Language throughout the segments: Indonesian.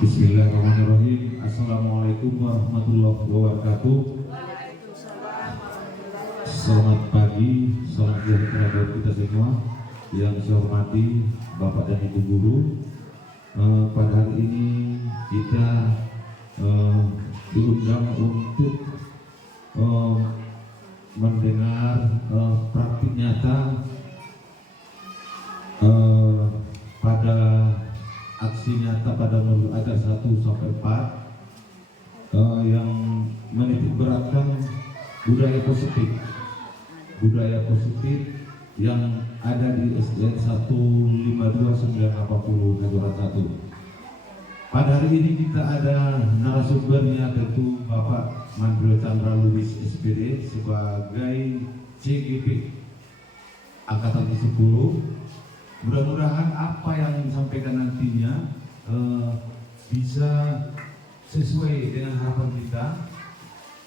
Bismillahirrahmanirrahim. Assalamualaikum warahmatullahi wabarakatuh. Selamat pagi, selamat sejahtera buat kita semua. Yang saya hormati Bapak dan Ibu Guru. Pada hari ini kita diundang untuk mendengar praktik nyata pada aksi nyata pada modul ajar 1 sampai 4 yang menitik beratkan budaya positif yang ada di SDN 152980 Kejuaraan 1. Pada hari ini kita ada narasumbernya, tentu Bapak Mandrio Chandra Lubis SPD sebagai CGP Angkatan ke-10. Mudah-mudahan apa yang disampaikan nantinya bisa sesuai dengan harapan kita,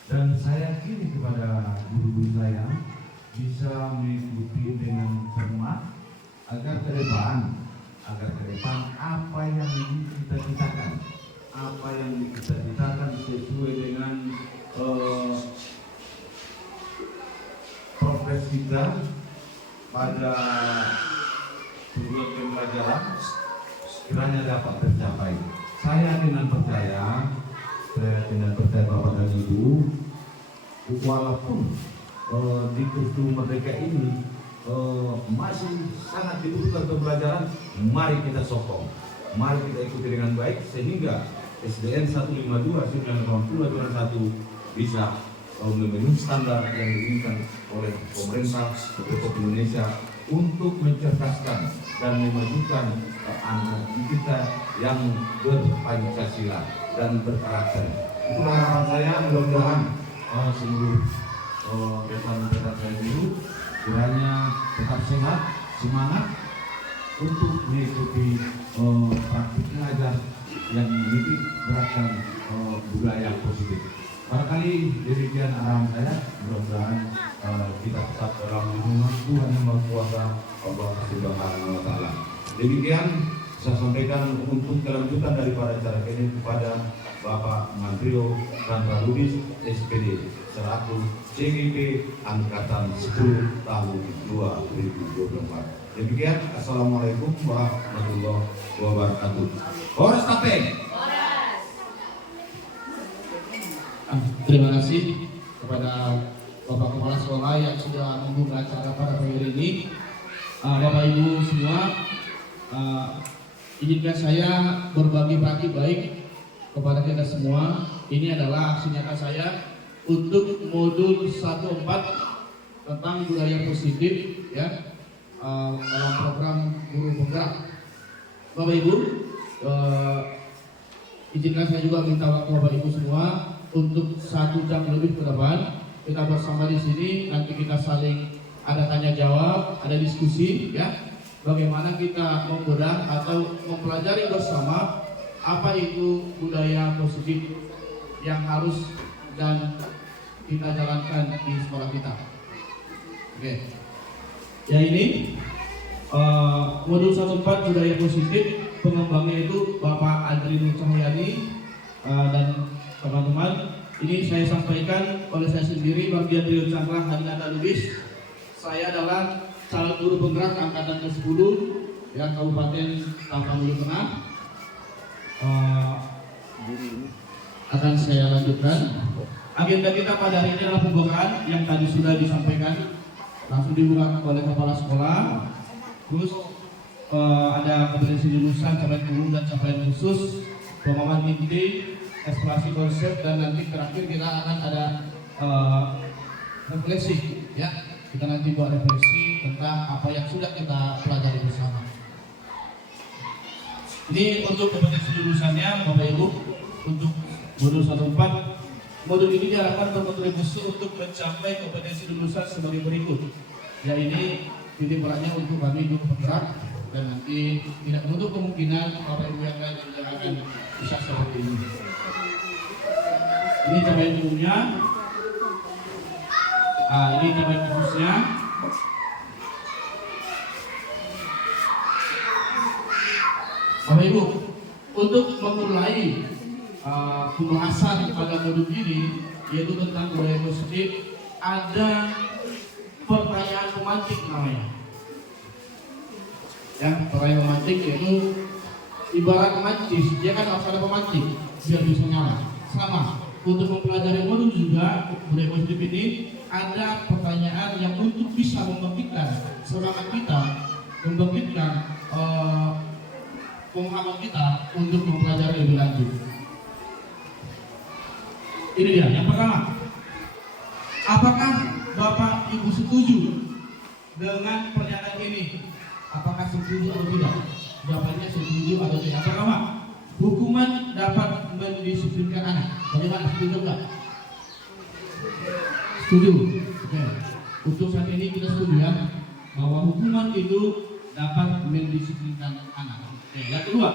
dan saya yakin kepada guru-guru saya bisa mengikuti dengan cermat agar ke depan apa yang kita citakan sesuai dengan progres kita pada tujuan pembelajaran kiranya dapat tercapai. Saya dengan percaya Bapak dan Ibu, walaupun di kursus merdeka ini masih sangat dibutuhkan pembelajaran, mari kita sokong, mari kita ikuti dengan baik sehingga SDN 152980 bisa memenuhi standar yang diinginkan oleh pemerintah Republik Indonesia untuk mencerdaskan dan memajukan anak kita yang berpancasila dan berkarakter. Itulah harapan saya. Mudah-mudahan seluruh rekan-rekan saya dulu kiranya tetap sehat, semangat untuk mengikuti praktik ngajar yang menitik beratkan budaya positif. Barangkali demikian arahan saya. Mudah-mudahan kita tetap dalam lindungan Tuhan Yang Maha Kuasa, Allah Subhanahu wa Ta'ala. Demikian saya sampaikan untuk kelanjutan daripada acara ini kepada Bapak Mandrio Chandra Lubis SPD selaku CGP Angkatan 10 tahun 2024. Demikian, assalamualaikum warahmatullahi wabarakatuh. Horas Tape. Terima kasih kepada Bapak Kepala Sekolah yang sudah membuka acara pada pagi ini. Bapak Ibu semua, izinkan saya berbagi praktik baik kepada kita semua. Ini adalah aksi nyata saya untuk modul 14 tentang budaya positif, ya, dalam program Guru Penggerak. Bapak Ibu, izinkan saya juga minta waktu Bapak Ibu semua untuk 1 jam lebih ke depan kita bersama di sini. Nanti kita saling ada tanya jawab, ada diskusi, ya, bagaimana kita membedah atau mempelajari bersama apa itu budaya positif yang harus dan kita jalankan di sekolah kita. Oke. Ya, ini modul 14 budaya positif, pengembangnya itu Bapak Andri Nur Cahyani dan teman-teman. Ini saya sampaikan oleh saya sendiri, bagian Mandrio Chandra Hadinata Lubis. Saya adalah calon guru penggerak angkatan ke-10 ya, Kabupaten Tapanuli Tengah. Akan saya lanjutkan. Agenda kita pada hari ini adalah pembukaan yang tadi sudah disampaikan, langsung dibuka oleh kepala sekolah. Terus ada kompetensi jurusan, capaian umum dan capaian khusus, pemahaman inti, eksplorasi konsep, dan nanti terakhir kita akan ada refleksi, ya. Kita nanti buat refleksi tentang apa yang sudah kita pelajari bersama. Ini untuk kompetensi jurusannya, Bapak Ibu, untuk modul 14. Modul ini diharapkan berkontribusi untuk mencapai kompetensi jurusan sebagai berikut. Ya, ini titik beratnya untuk kami guru penggerak, dan nanti tidak menutup kemungkinan Bapak Ibu yang lain juga akan bisa seperti ini. Ini capaian umumnya. Ini capaian khususnya. Bapak Ibu, Untuk memulai pembahasan pada modul ini, yaitu tentang budaya positif, ada pertanyaan pemantik namanya. Ya, pertanyaan pemantik yaitu ibarat mancis, dia kan harus ada pemantik biar bisa nyala. Sama, untuk mempelajari modul juga budaya positif ini ada pertanyaan yang untuk bisa membangkitkan semangat kita, membangkitkan pemahaman kita untuk mempelajari lebih lanjut. Ini dia, yang pertama. Apakah Bapak Ibu setuju dengan pernyataan ini? Apakah setuju atau tidak? Jawabannya setuju atau tidak. Yang pertama, hukuman dapat mendisiplinkan anak. Bagaimana? Setuju enggak? Setuju. Oke. Untuk saat ini kita setuju ya, bahwa hukuman itu dapat mendisiplinkan anak. Oke. Yang kedua,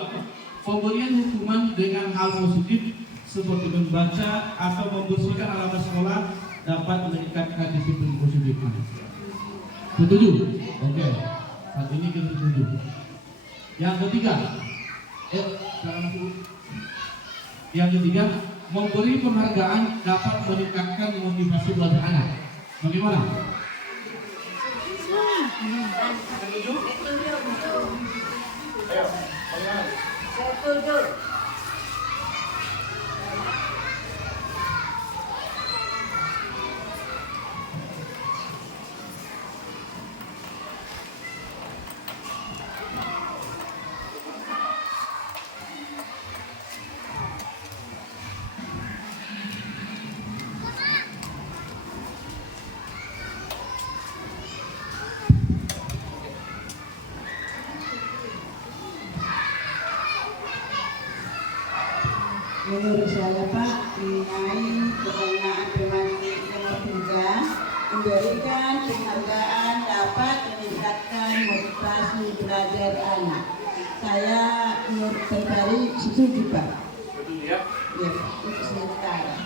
pemberian hukuman dengan hal positif seperti membaca atau membersihkan halaman sekolah dapat meningkatkan disiplin positif. Setuju? Oke. Saat ini kita setuju. Yang ketiga, yang ketiga, memberi penghargaan dapat meningkatkan motivasi belajar anak. Bagaimana? Setuju? Ayo, bagaimana? Setuju. Menurut saya Pak, mengenai pertanyaan pemantik nomor 3, memberikan penghargaan dapat meningkatkan motivasi belajar anak. Saya menurut pribadi setuju Pak. Setuju ya? Ya, itu sementara.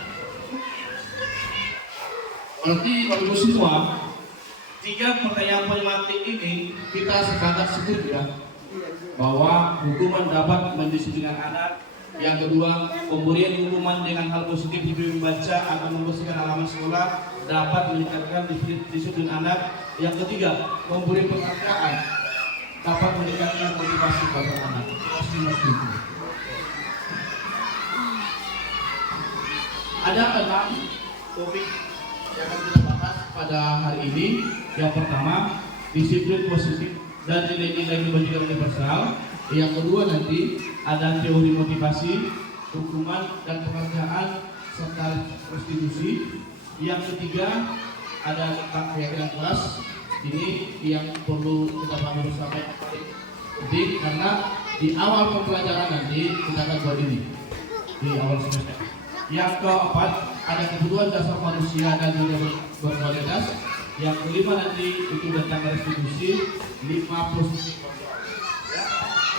Berarti Bapak Ibu semua, 3 pertanyaan pemantik ini kita sepakat setuju ya, bahwa hukuman dapat mendisiplinkan anak. Yang kedua, pemberian hukuman dengan hal positif seperti membaca atau membersihkan halaman sekolah dapat meningkatkan disiplin anak. Yang ketiga, memberi penghargaan dapat meningkatkan motivasi belajar anak. Ada 6 topik yang akan kita bahas pada hari ini. Yang pertama, disiplin positif dan nilai-nilai kebajikan universal. Yang kedua nanti ada teori motivasi, hukuman dan penghargaan serta restitusi. Yang ketiga ada tentang keyakinan kelas. Ini yang perlu kita pahami bersama yang paling penting, karena di awal pembelajaran nanti kita akan buat ini di awal semester. Yang keempat ada kebutuhan dasar manusia dan nilai berkualitas. Yang kelima nanti itu tentang restitusi 5+.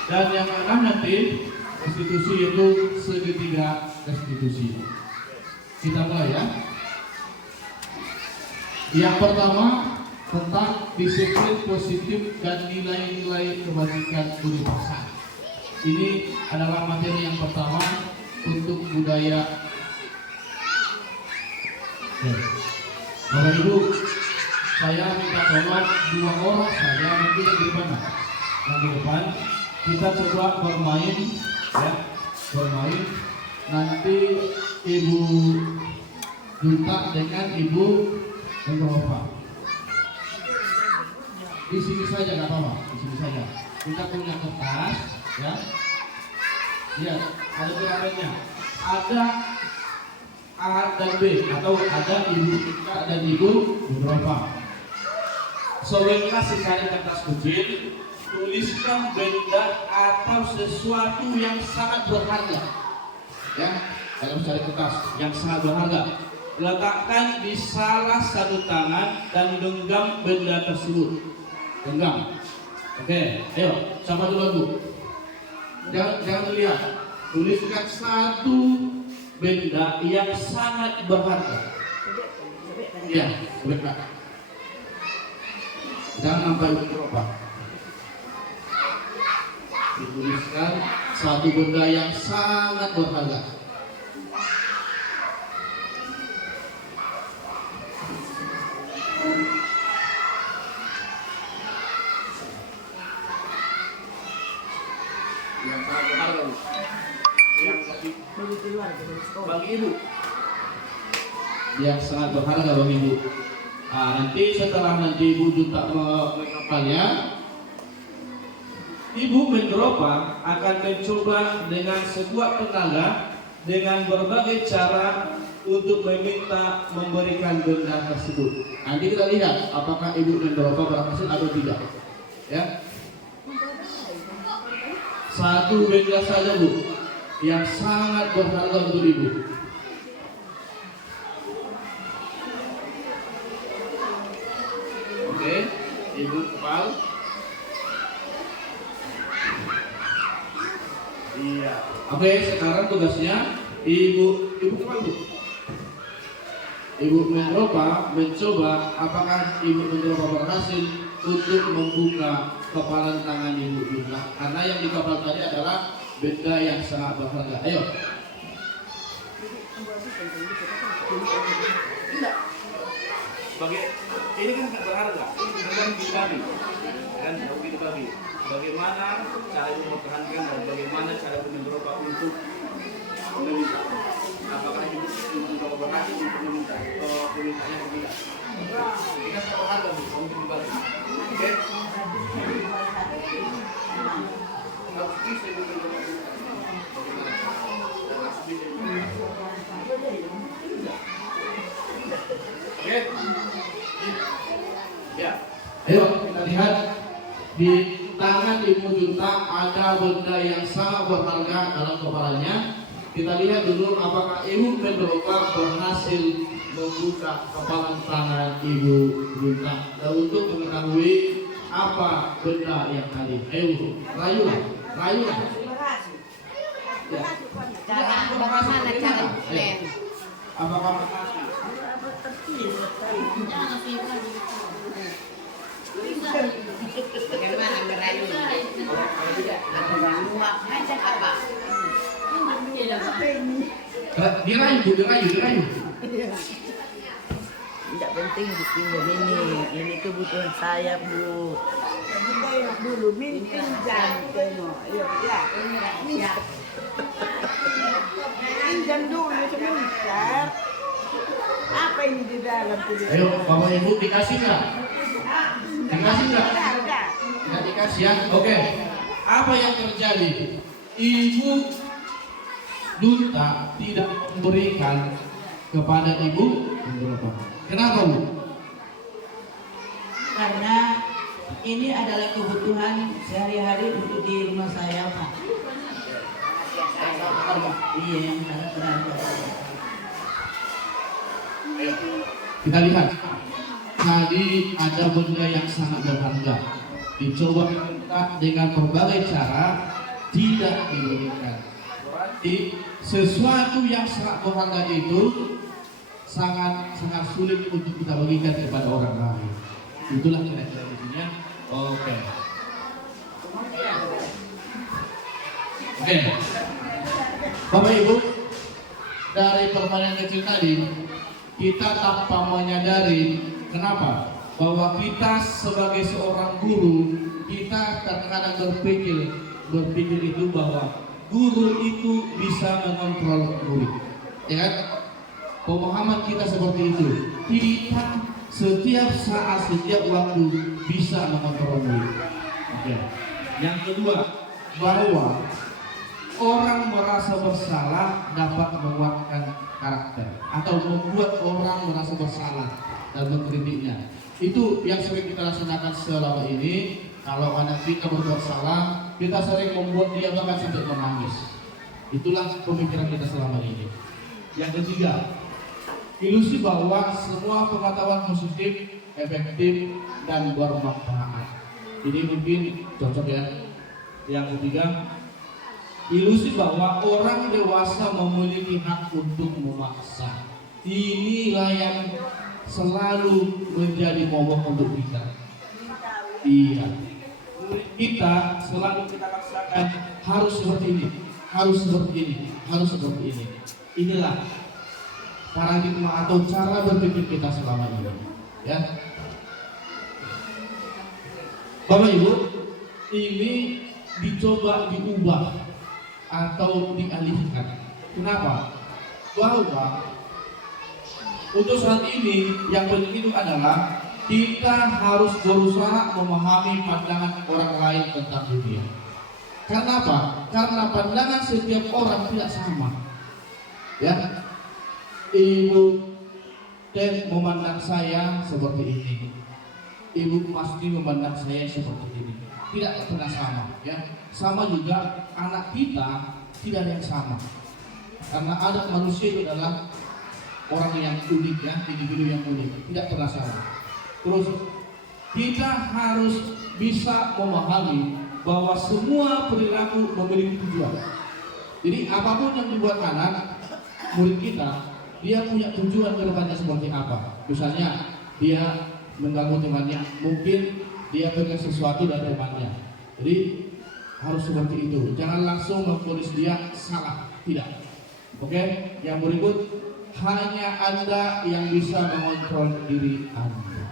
Dan yang keenam nanti restitusi itu segitiga restitusi. Kita mulai ya. Yang pertama tentang disiplin positif dan nilai-nilai kebajikan universal. Ini adalah materi yang pertama untuk budaya. Bapak Ibu, saya minta tolong 2 orang saja mungkin yang di mana? Yang di depan. Kita coba bermain ya, bermain. Nanti Ibu Junta dengan Ibu Engrofa. Di sini saja nggak apa-apa, di sini saja. Kita punya kertas ya. Ya, ada piramitnya. Ada A dan B atau ada Ibu Junta dan Ibu Engrofa. Sebelumnya sisanya kertas kecil, tuliskan benda atau sesuatu yang sangat berharga ya, dalam cari kertas yang sangat berharga. Letakkan di salah satu tangan dan genggam benda tersebut. Genggam. Oke, ayo sama dulu Bu. Jangan lihat. Tuliskan satu benda yang sangat berharga. Iya, sebutkan. Jangan sampai lupa. Dituliskan satu benda yang sangat berharga. Yang sangat berharga, Bu. Yang bagi ibu, yang sangat berharga bagi ibu. Nanti setelah ibu juga mengapalnya, ibu Mendropa akan mencoba dengan sekuat tenaga dengan berbagai cara untuk meminta memberikan benda tersebut. Nanti kita lihat apakah ibu Mendropa berhasil atau tidak. Ya, satu benda saja, Bu, yang sangat berharga untuk ibu. Oke, ibu kepal. Iya. Oke, sekarang tugasnya ibu kepal, Bu. Ibu Mendropa mencoba apakah ibu Mendropa berhasil untuk membuka kepalan tangan ibu juga, karena yang dikepal tadi adalah benda yang sangat berharga. Ayo. Tidak. Sebagai ini kan sangat berharga, ini kan dibagi, kan dibagi. Bagaimana cara ibu mempertahankan dan bagaimana cara ibu Mendropa untuk meminta? Apakah ibu Mendropa berhasil untuk meminta permintaannya atau tidak? Ini kan sangat berharga, Bu, untuk dibagi. Oke? Harus bisa ibu Mendropa. Harus bisa ibu Mendropa. Oke? Ya. Ayo kita lihat di tangan ibu Junta ada benda yang sangat berharga dalam kepalanya. Kita lihat dulu apakah ibu Mendropa berhasil membuka kepalan tangan ibu Junta. Dan untuk mengetahui apa benda yang tadi, ayo rayulah. Ya. Bagaimana cara plan? Apakah berhasil? Bagaimana merayu? Menguap aja apa? Dirayu. Tidak penting dipinjam ini kebutuhan saya, Bu. Kita dulu pinjam tengok. Ya. Pinjam dulu sebentar. Apa ini di dalam tulis? Ayo, Bapak Ibu dikasih nggak? Dikasih nggak? Udah. Nggak dikasih ya? Oke. Apa yang terjadi? Ibu Dunta tidak memberikan kepada ibu Mendropa. Kenapa, Bu? Karena ini adalah kebutuhan sehari-hari untuk di rumah saya, Pak. Iya, yang sangat berharga. Kita lihat. Tadi ada benda yang sangat berharga. Dicoba minta dengan berbagai cara, tidak diberikan. Berarti sesuatu yang sangat berharga itu sangat sulit untuk kita bagikan kepada orang lain. Itulah kira-kira intinya. Oke. Bapak Ibu, dari permainan kecil tadi kita tanpa menyadari kenapa bahwa kita sebagai seorang guru, kita kadang-kadang berpikir itu bahwa guru itu bisa mengontrol murid, ya kan? Pemahaman kita seperti itu. Kita setiap saat, setiap waktu bisa mengontrol murid. Oke. Yang kedua, bahwa orang merasa bersalah dapat menguatkan karakter atau membuat orang merasa bersalah dan mengkritiknya. Itu yang sering kita laksanakan selama ini. Kalau anak kita berbuat salah, kita sering membuat dia bahkan sampai menangis. Itulah pemikiran kita selama ini. Yang ketiga, ilusi bahwa semua pengetahuan positif, efektif, dan bermanfaat. Ini mungkin cocok ya. Yang ketiga, ilusi bahwa orang dewasa memiliki hak untuk memaksa. Inilah yang selalu menjadi momok untuk kita. Iya. kita selalu kita paksakan harus seperti ini, harus seperti ini, harus seperti ini. Inilah paradigma atau cara berpikir kita selama ini, ya. Bapak Ibu, ini dicoba diubah atau dialihkan. Kenapa? Bahwa untuk saat ini yang penting itu adalah kita harus berusaha memahami pandangan orang lain tentang dunia. Karena apa? Karena pandangan setiap orang tidak sama. Ya, Ibu Ten memandang saya seperti ini, Ibu Masdi memandang saya seperti ini. Tidak pernah sama. Ya, sama juga anak kita tidak ada yang sama. Karena anak manusia itu adalah orang yang unik, ya, individu yang unik, tidak pernah sama. Terus kita harus bisa memahami bahwa semua perilaku memiliki tujuan. Jadi apapun yang dibuat anak murid kita, dia punya tujuan ke depannya seperti apa. Misalnya dia mengganggu temannya, mungkin dia pengen sesuatu dari temannya. Jadi harus seperti itu. Jangan langsung memvonis dia salah, tidak. Oke, yang berikut, hanya Anda yang bisa mengontrol diri Anda.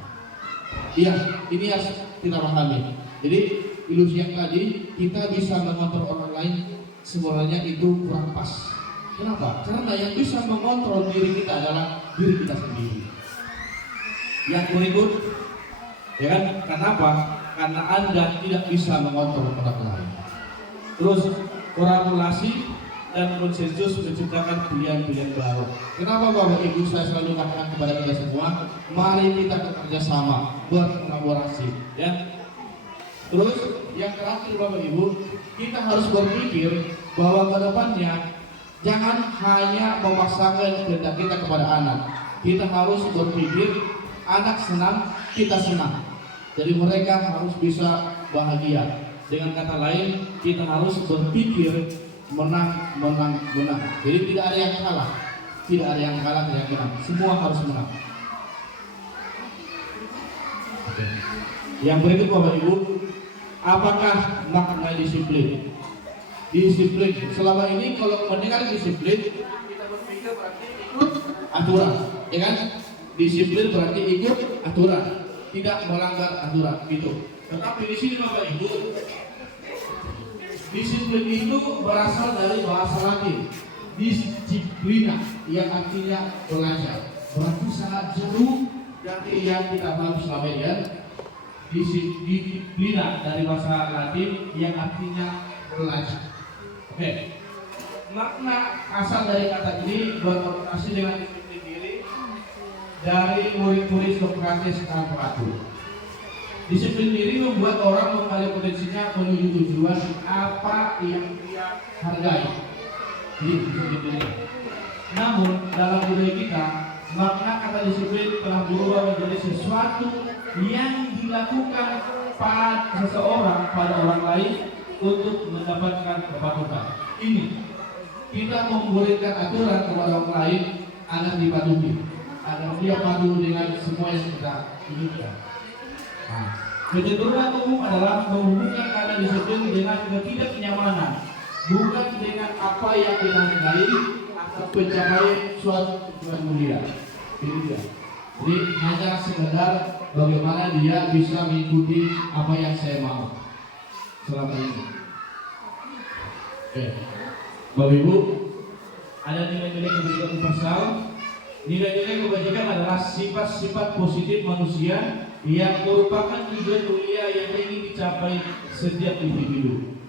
Iya, ini harus kita pahami. Jadi ilusi yang tadi kita bisa mengontrol orang lain sebenarnya itu kurang pas. Kenapa? Karena yang bisa mengontrol diri kita adalah diri kita sendiri. Yang berikut, ya kan? Kenapa? Karena Anda tidak bisa mengontrol orang lain. Terus korelasi dan konsensus menciptakan pilihan-pilihan baru. Kenapa Bapak Ibu saya selalu katakan kepada kita semua, mari kita bekerja sama, berkolaborasi, ya. Terus yang terakhir Bapak Ibu, kita harus berpikir bahwa ke depannya jangan hanya memaksakan kehendak kita kepada anak. Kita harus berpikir anak senang, kita senang. Jadi mereka harus bisa bahagia. Dengan kata lain, kita harus berpikir menang, menang, menang. Jadi tidak ada yang kalah, tidak ada yang kalah, tidak ada yang menang. Semua harus menang. Oke. Yang berikut Bapak Ibu, apakah makna disiplin? Disiplin. Selama ini kalau mendengar disiplin, kita berpikir berarti ikut aturan, ya kan? Disiplin berarti ikut aturan, tidak melanggar aturan, gitu. Tetapi di sini Bapak Ibu, disiplin itu berasal dari bahasa Latin disciplina, yang artinya belajar. Berarti sangat jauh dari yang kita paham selama ini, ya. Disiplina dari bahasa Latin yang artinya belajar. Oke. Makna asal dari kata ini berkonotasi dengan disiplin diri dari murid-murid Sokrates dan Plato. Disiplin diri membuat orang mengalih potensinya menuju tujuan apa yang dia hargai. Jadi disiplin diri. Namun dalam budaya kita, makna kata disiplin telah berubah menjadi sesuatu yang dilakukan pada seseorang pada orang lain untuk mendapatkan kepatuhan. Ini kita memberikan aturan kepada orang lain agar dipatuhi, agar dia patuh dengan semua yang kita inginkan. Nah, kecenderungan umum adalah menghubungkan kata disiplin dengan ketidaknyamanan, bukan dengan apa yang kita hargai atau pencapaian suatu tujuan mulia. Ini dia. Jadi hanya sekedar bagaimana dia bisa mengikuti apa yang saya mau selama ini. Oke, Bapak Ibu, ada nilai-nilai kebajikan universal. Nilai-nilai kebajikan adalah sifat-sifat positif manusia yang merupakan tujuan mulia yang ingin dicapai setiap individu.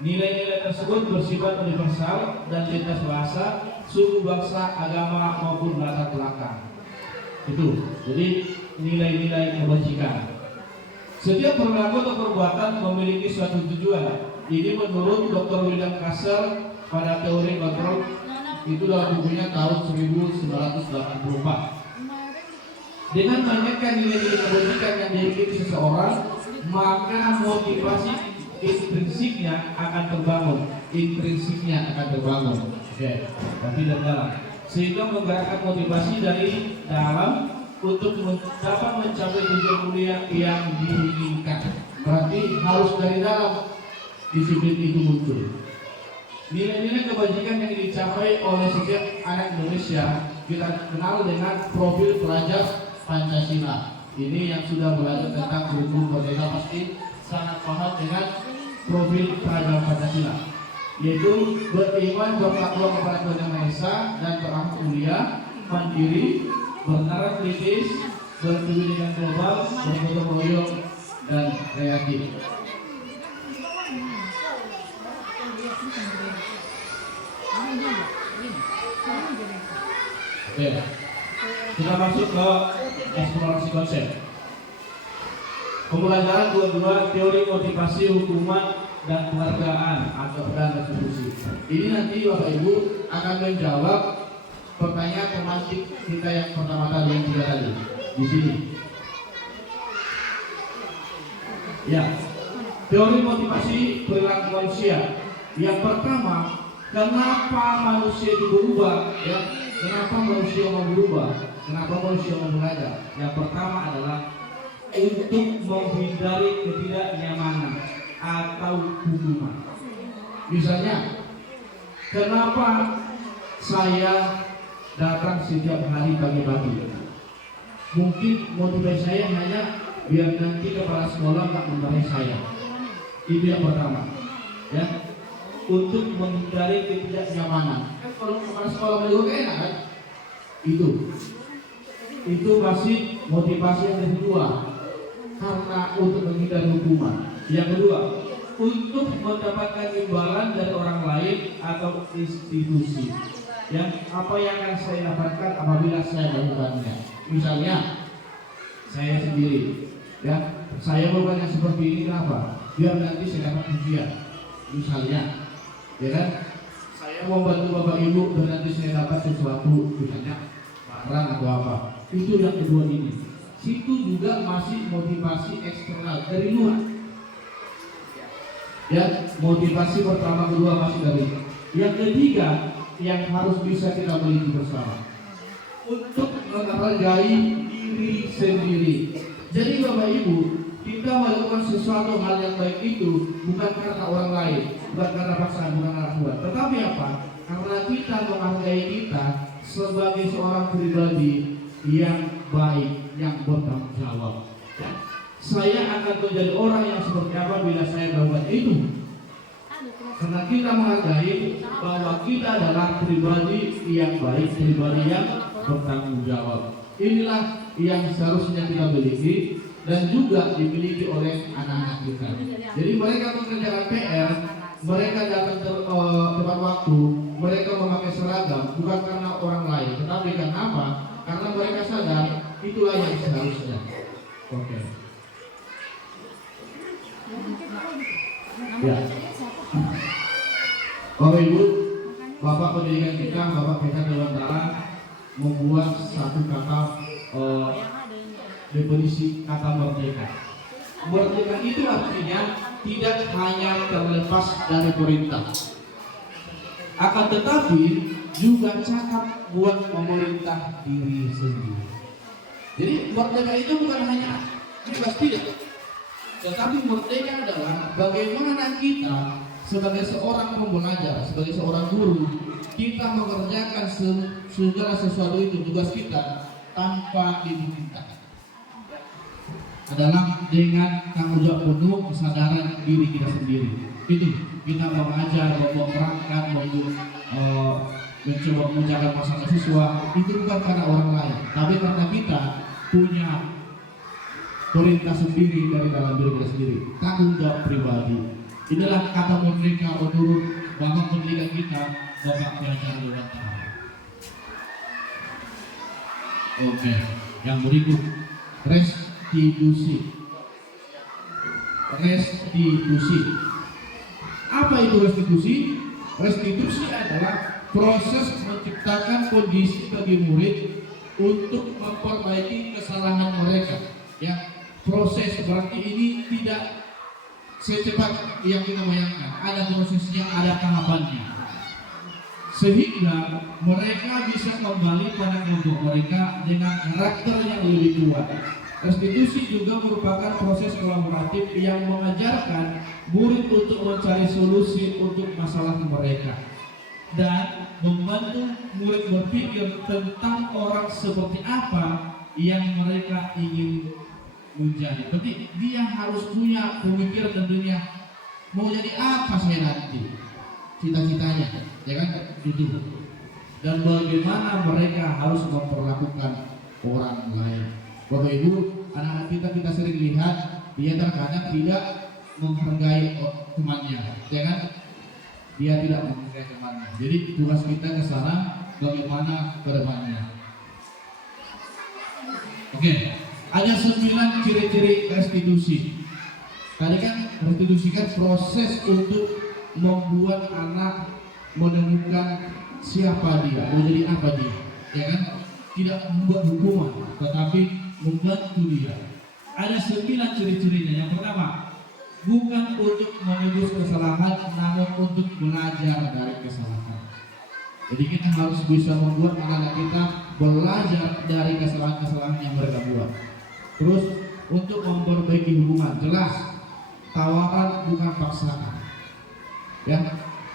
Nilai-nilai tersebut bersifat universal dan lintas bahasa, suku, bangsa, agama maupun latar belakang. Itu. Jadi nilai-nilai kebajikan. Setiap perilaku atau perbuatan memiliki suatu tujuan. Ini menurut Dr. William Castle pada teori kontrol, itu dalam bukunya tahun 1984. Dengan banyaknya nilai-nilai kebajikan yang dimiliki seseorang, maka motivasi intrinsiknya akan terbangun. Intrinsiknya akan terbangun. Oke, berarti dari dalam. Sehingga menggerakkan motivasi dari dalam untuk dapat mencapai tujuan mulia yang diinginkan. Berarti harus dari dalam disiplin itu muncul. Nilai-nilai kebajikan yang dicapai oleh setiap anak Indonesia kita kenal dengan profil pelajar Pancasila. Ini yang sudah belajar tentang kurikulum merdeka pasti sangat paham dengan profil pelajar Pancasila, yaitu beriman bertakwa kepada Tuhan Yang Maha Esa dan berakhlak mulia, mandiri, bernalar kritis, berkebijakan global, bergotong royong dan kreatif. Oke, kita masuk ke eksplorasi konsep. Pembelajaran 22 teori motivasi hukuman dan penghargaan atau dan restitusi. Ini nanti Bapak Ibu akan menjawab pertanyaan pemantik kita yang pertama tadi yang tiga tadi di sini. Ya, teori motivasi perilaku manusia. Yang pertama, kenapa manusia itu berubah? Ya, kenapa manusia mau berubah? Kenapa manusia mau belajar? Yang pertama adalah untuk menghindari ketidaknyamanan atau hukuman. Misalnya, kenapa saya datang setiap hari pagi-pagi? Mungkin motivasi saya hanya biar nanti kepala sekolah nggak memarahi saya. Itu yang pertama. Ya, untuk menghindari ketidaknyamanan. Kan kalau kepala sekolah menyuruh enak kan? Itu masih motivasi yang kedua. Karena untuk menghindari hukuman. Yang kedua, untuk mendapatkan imbalan dari orang lain atau institusi. Yang apa yang akan saya dapatkan apabila saya melakukannya. Misalnya, saya sendiri, ya, saya bukan yang seperti ini kenapa? Biar nanti saya dapat pujian. Misalnya, ya kan? Saya mau bantu Bapak Ibu dan nanti saya dapat sesuatu, misalnya barang atau apa. Itu yang kedua ini. Situ juga masih motivasi eksternal dari luar. Ya, motivasi pertama kedua masih dari. Yang ketiga yang harus bisa kita miliki bersama untuk menghargai diri sendiri. Jadi Bapak Ibu, kita melakukan sesuatu hal yang baik itu bukan karena orang lain, bukan karena paksaan, bukan karena Tuhan. Tetapi apa? Karena kita menghargai kita sebagai seorang pribadi yang baik, yang bertanggung jawab. Saya akan menjadi orang yang seperti apa bila saya melakukan itu. Karena kita menghargai bahwa kita adalah pribadi yang baik, pribadi yang bertanggung jawab. Inilah yang seharusnya kita miliki dan juga dimiliki oleh anak-anak kita. Jadi mereka mengerjakan PR, mereka datang tepat waktu, mereka memakai seragam bukan karena orang lain, tetapi karena apa? Karena mereka sadar itulah yang seharusnya. Oke. Ya. Bapak Ibu, Bapak pendidikan kita, Bapak Pekan Dewantara membuat satu kata definisi kata merdeka. Merdeka itu artinya tidak hanya terlepas dari perintah, akan tetapi juga cakap buat memerintah diri sendiri. Jadi merdeka itu bukan hanya bebas tidak, tetapi merdeka adalah bagaimana kita sebagai seorang pembelajar, sebagai seorang guru, kita mengerjakan segala sesuatu itu tugas kita tanpa diminta. Adalah dengan tanggung jawab penuh kesadaran diri kita sendiri. Itu kita mengajar, menerangkan, mencoba menjaga masalah siswa itu bukan karena orang lain, tapi karena kita punya perintah sendiri dari dalam diri kita sendiri, tanggung jawab pribadi. Inilah kata merdeka menurut Bapak pendidikan kita, Bapak Pekan Dewantara. Oke, yang berikut restitusi. Restitusi. Apa itu restitusi? Restitusi adalah proses menciptakan kondisi bagi murid untuk memperbaiki kesalahan mereka. Ya, proses berarti ini tidak secepat yang kita bayangkan. Ada prosesnya, ada tahapannya. Sehingga mereka bisa kembali pada kelompok mereka dengan karakter yang lebih kuat, Restitusi juga merupakan proses kolaboratif yang mengajarkan murid untuk mencari solusi untuk masalah mereka dan membantu murid berpikir tentang orang seperti apa yang mereka ingin menjadi. Berarti dia harus punya pemikiran dan dunia mau jadi apa saya nanti, cita-citanya, ya kan? Itu. Dan bagaimana mereka harus memperlakukan orang lain. Bapak Ibu, anak-anak kita sering lihat dia terkadang tidak menghargai temannya, ya kan? Dia tidak menghargai temannya. Jadi tugas kita ke sana bagaimana ke depannya. Oke, ada 9 ciri-ciri restitusi. Tadi kan restitusi kan proses untuk membuat anak menemukan siapa dia, mau jadi apa dia, ya kan? Tidak membuat hukuman, tetapi membantu dia. Ada 9 ciri-cirinya. Yang pertama, bukan untuk menebus kesalahan, namun untuk belajar dari kesalahan. Jadi kita harus bisa membuat anak-anak kita belajar dari kesalahan-kesalahan yang mereka buat. Terus untuk memperbaiki hubungan, jelas tawaran bukan paksaan, ya,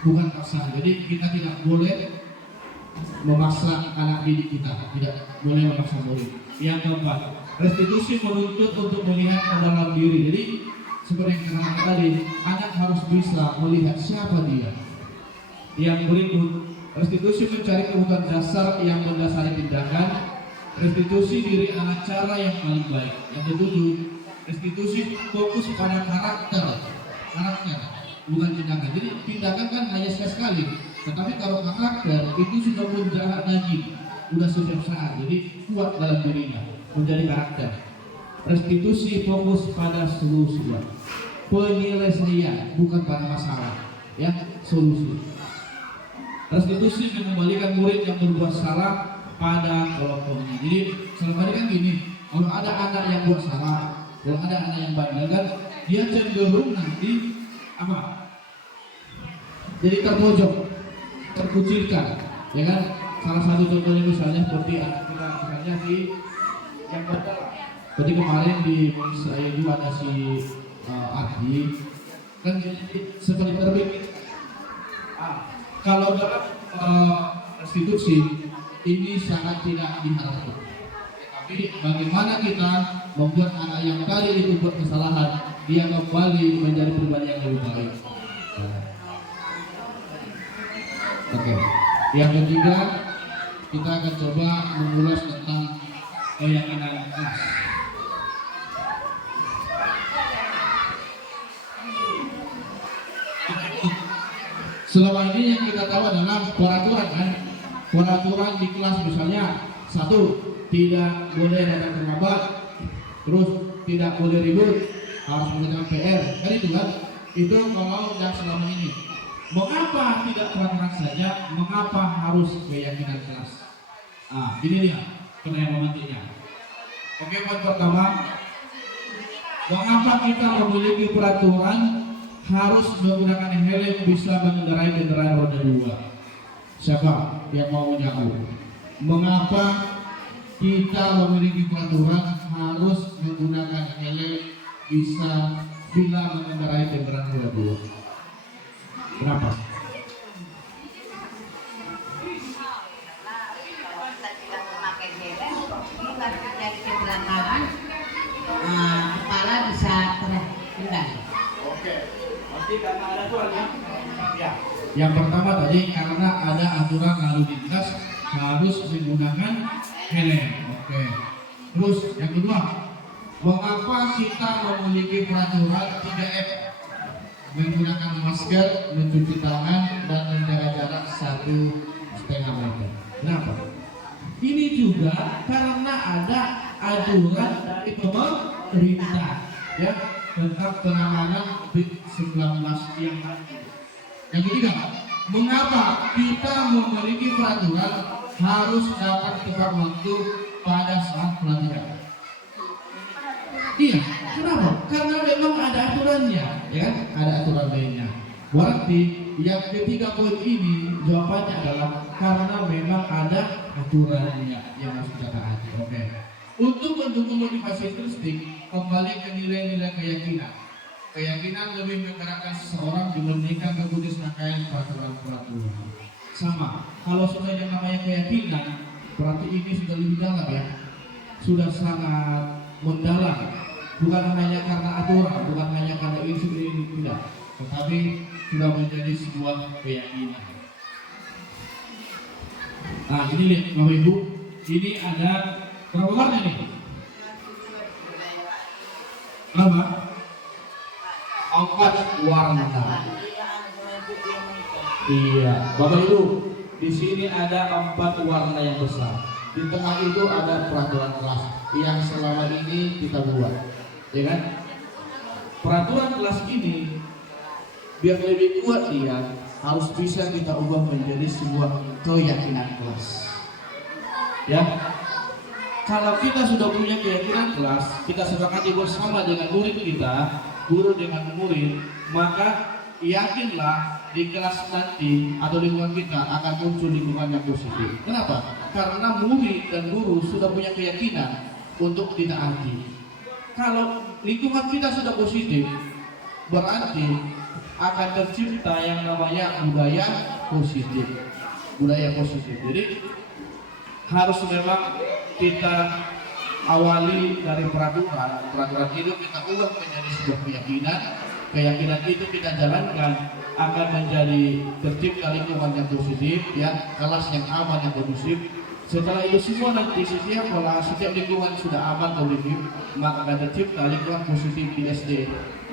bukan paksaan. Jadi kita tidak boleh memaksa anak didik kita, tidak boleh memaksa murid. Yang keempat, restitusi menuntut untuk melihat ke dalam diri. Jadi seperti yang kita katakan tadi, anak harus bisa melihat siapa dia. Yang berikut, restitusi mencari kebutuhan dasar yang mendasari tindakan. Restitusi diri anak cara yang paling baik. Yang ketujuh, restitusi fokus pada karakter, bukan tindakan. Jadi tindakan kan hanya sekali, tetapi kalau karakter itu sudah menjaga lagi, sudah setiap saat. Jadi kuat dalam dirinya, menjadi karakter. Restitusi fokus pada solusi, penyelesaian, bukan pada masalah, ya, solusi. Restitusi mengembalikan murid yang berbuat salah pada kelompoknya. Jadi selama ini kan gini, kalau ada anak yang buat salah, kalau ada anak yang bandel kan, dia cenderung nanti apa? Jadi terpojok, terkucilkan, ya kan? Salah satu contohnya misalnya seperti anak kita misalnya si yang bandel. Jadi kemarin di Israel juga ada si Ardi, kan jadi seperti terbit. Kalau dalam restitusi ini sangat tidak diharapkan. Tapi bagaimana kita membuat anak yang tadi itu buat kesalahan, dia kembali menjadi pribadi yang lebih baik. Oke. Yang ketiga, kita akan coba mengulas tentang keyakinan kelas. Selama ini yang kita tahu adalah peraturan kan. Peraturan di kelas misalnya, 1, tidak boleh datang terlambat, terus tidak boleh ribut, harus mengerjakan PR, kan itu kan? Itu kalau yang selama ini. Mengapa tidak peraturan saja? Mengapa harus keyakinan kelas? Ini dia yang mementingnya. Oke, poin pertama, mengapa kita memiliki peraturan harus menggunakan helm bisa mengendarai kendaraan roda 2? Siapa yang mau menjawab? Mengapa kita memiliki peraturan harus menggunakan helm bisa bila mengendarai kendaraan roda 2? Kenapa? Kalau kita tidak memakai helm, kita terjadi kecelakaan, kepala bisa terhendam. Oke, pasti karena ada aturannya. Ya. Yang pertama tadi karena ada aturan lalu lintas harus menggunakan helm. Oke. Terus yang kedua, mengapa kita memiliki peraturan 3M? Menggunakan masker, mencuci tangan, dan menjaga jarak 1,5 meter. Kenapa? Ini juga karena ada aturan dari pemerintah, ya, tentang penanganan COVID-19 yang lain. Yang ketiga, mengapa kita memiliki peraturan harus dapat tepat waktu pada saat pelatihan? Iya, kenapa? Karena memang ada aturannya, ya kan? Ada aturan lainnya. Berarti yang ketiga poin ini jawabannya adalah karena memang ada aturannya yang harus kita taati. Oke. Untuk mendukung motivasi intrinsik, kembali ke nilai-nilai keyakinan. Keyakinan lebih menggerakkan seseorang dibandingkan keputus rangkaian peraturan-peraturan. Sama, kalau sudah yang namanya keyakinan, berarti ini sudah lebih dalam ya, sudah sangat mendalam. Bukan hanya karena aturan, bukan hanya karena ini tidak, tetapi sudah menjadi sebuah keyakinan. Nah, ini lihat Bapak Ibu, ini ada berapa warna nih? Apa? 4 warna. Iya, Bapak Ibu, di sini ada 4 warna yang besar. Di tengah itu ada peraturan kelas yang selama ini kita buat, ya kan? Peraturan kelas ini biar lebih kuat dia harus bisa kita ubah menjadi sebuah keyakinan kelas. Ya, kalau kita sudah punya keyakinan kelas, kita sepakati bersama dengan murid kita, guru dengan murid, maka yakinlah di kelas nanti atau lingkungan kita akan muncul lingkungan yang positif. Kenapa? Karena murid dan guru sudah punya keyakinan untuk ditaati. Kalau lingkungan kita sudah positif, berarti akan tercipta yang namanya budaya positif. Budaya positif. Jadi harus memang kita awali dari peraturan itu kita ubah menjadi sebuah keyakinan itu kita jalankan akan menjadi tercipta lingkungan yang positif, ya, kelas yang aman yang kondusif. Setelah itu semua nanti setiap lingkungan sudah aman kondusif, maka akan tercipta lingkungan positif di SD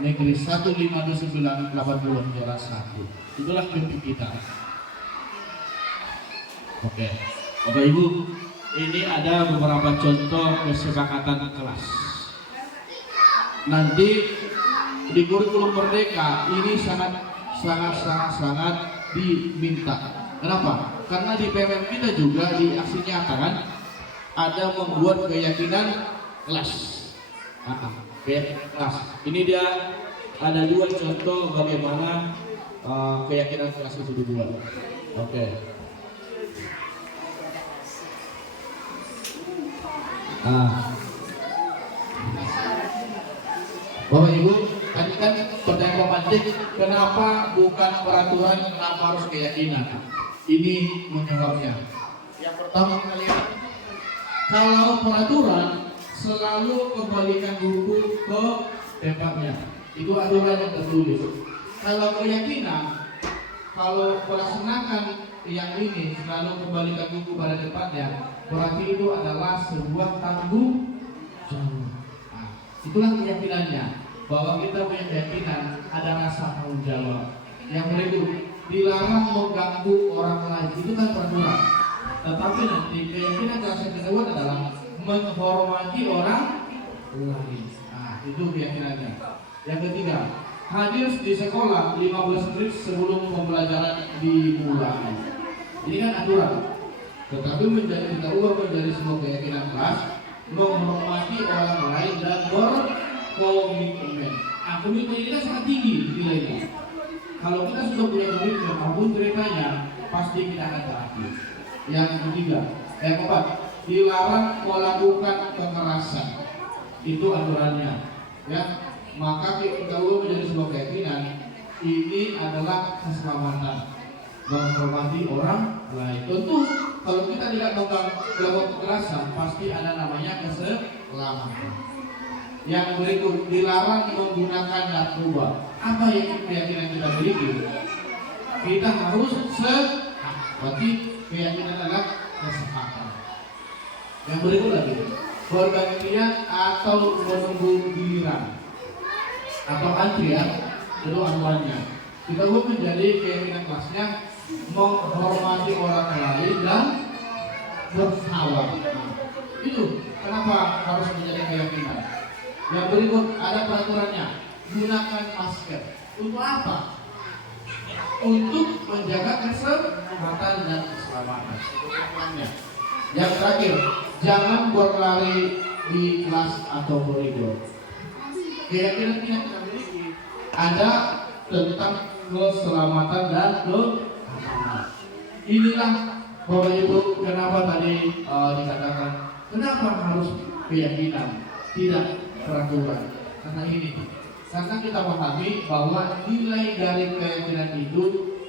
Negeri 159 82 Jalan 1. Itulah mimpi kita. Oke, Bapak Ibu, ini ada beberapa contoh kesepakatan kelas. Nanti di kurikulum Merdeka ini sangat diminta. Kenapa? Karena di PMM kita juga di aksi nyata kan ada membuat keyakinan kelas. Kelas. Ini dia ada 2 contoh bagaimana keyakinan kelas itu dibuat. Oke. Bapak Ibu, tadi kan pertanyaan pemancing, kenapa bukan peraturan, kenapa harus keyakinan? Ini menyebabnya. Yang pertama kita lihat, kalau peraturan selalu kembalikan buku ke tempatnya, itu aturan yang tertulis. Kalau keyakinan, kalau melaksanakan yang ini selalu kembalikan buku pada tempatnya, berarti itu adalah sebuah tanggung jawab. Nah, itulah keyakinannya, bahwa kita punya keyakinan ada rasa tanggung jawab. Yang berikut, dilarang mengganggu orang lain, itu kan peraturan. Tetapi nanti keyakinan rasa yang kedua adalah menghormati orang lain. Nah, itu keyakinannya. Yang ketiga, hadir di sekolah 15 menit sebelum pembelajaran dimulai. Ini kan aturan. Tetapi kita ubah menjadi sebuah keyakinan kelas, menghormati orang lain dan berkomitmen. Komitmen ini kan sangat tinggi nilainya. Kalau kita sudah punya komitmen, apapun ceritanya, pasti kita akan taati. Yang ketiga, yang keempat, dilarang melakukan kekerasan. Itu aturannya. Ya, maka kita ubah menjadi sebuah keyakinan. Ini adalah keselamatan, menghormati orang lain. Tentu kalau kita tidak melakukan kekerasan, pasti ada namanya keselamatan. Yang berikut, dilarang menggunakan narkoba. Apa yang keyakinan kita miliki? Kita harus berarti keyakinan adalah kesepakatan. Yang berikut lagi, bergantian atau menunggu giliran atau antrian, itu aturannya. Kita pun menjadi keyakinan kelasnya menghormati orang lain dan bersahabat. Itu kenapa harus menjadi keyakinan. Yang berikut ada peraturannya, gunakan masker. Untuk apa? Untuk menjaga kesehatan dan keselamatan. Yang terakhir, jangan berlari di kelas atau koridor. Keyakinan yang kita miliki ada tentang keselamatan dan keamanan. Inilah Bapak Ibu kenapa tadi dikatakan kenapa harus keyakinan, tidak peraturan. Karena ini, karena kita pahami bahwa nilai dari keyakinan itu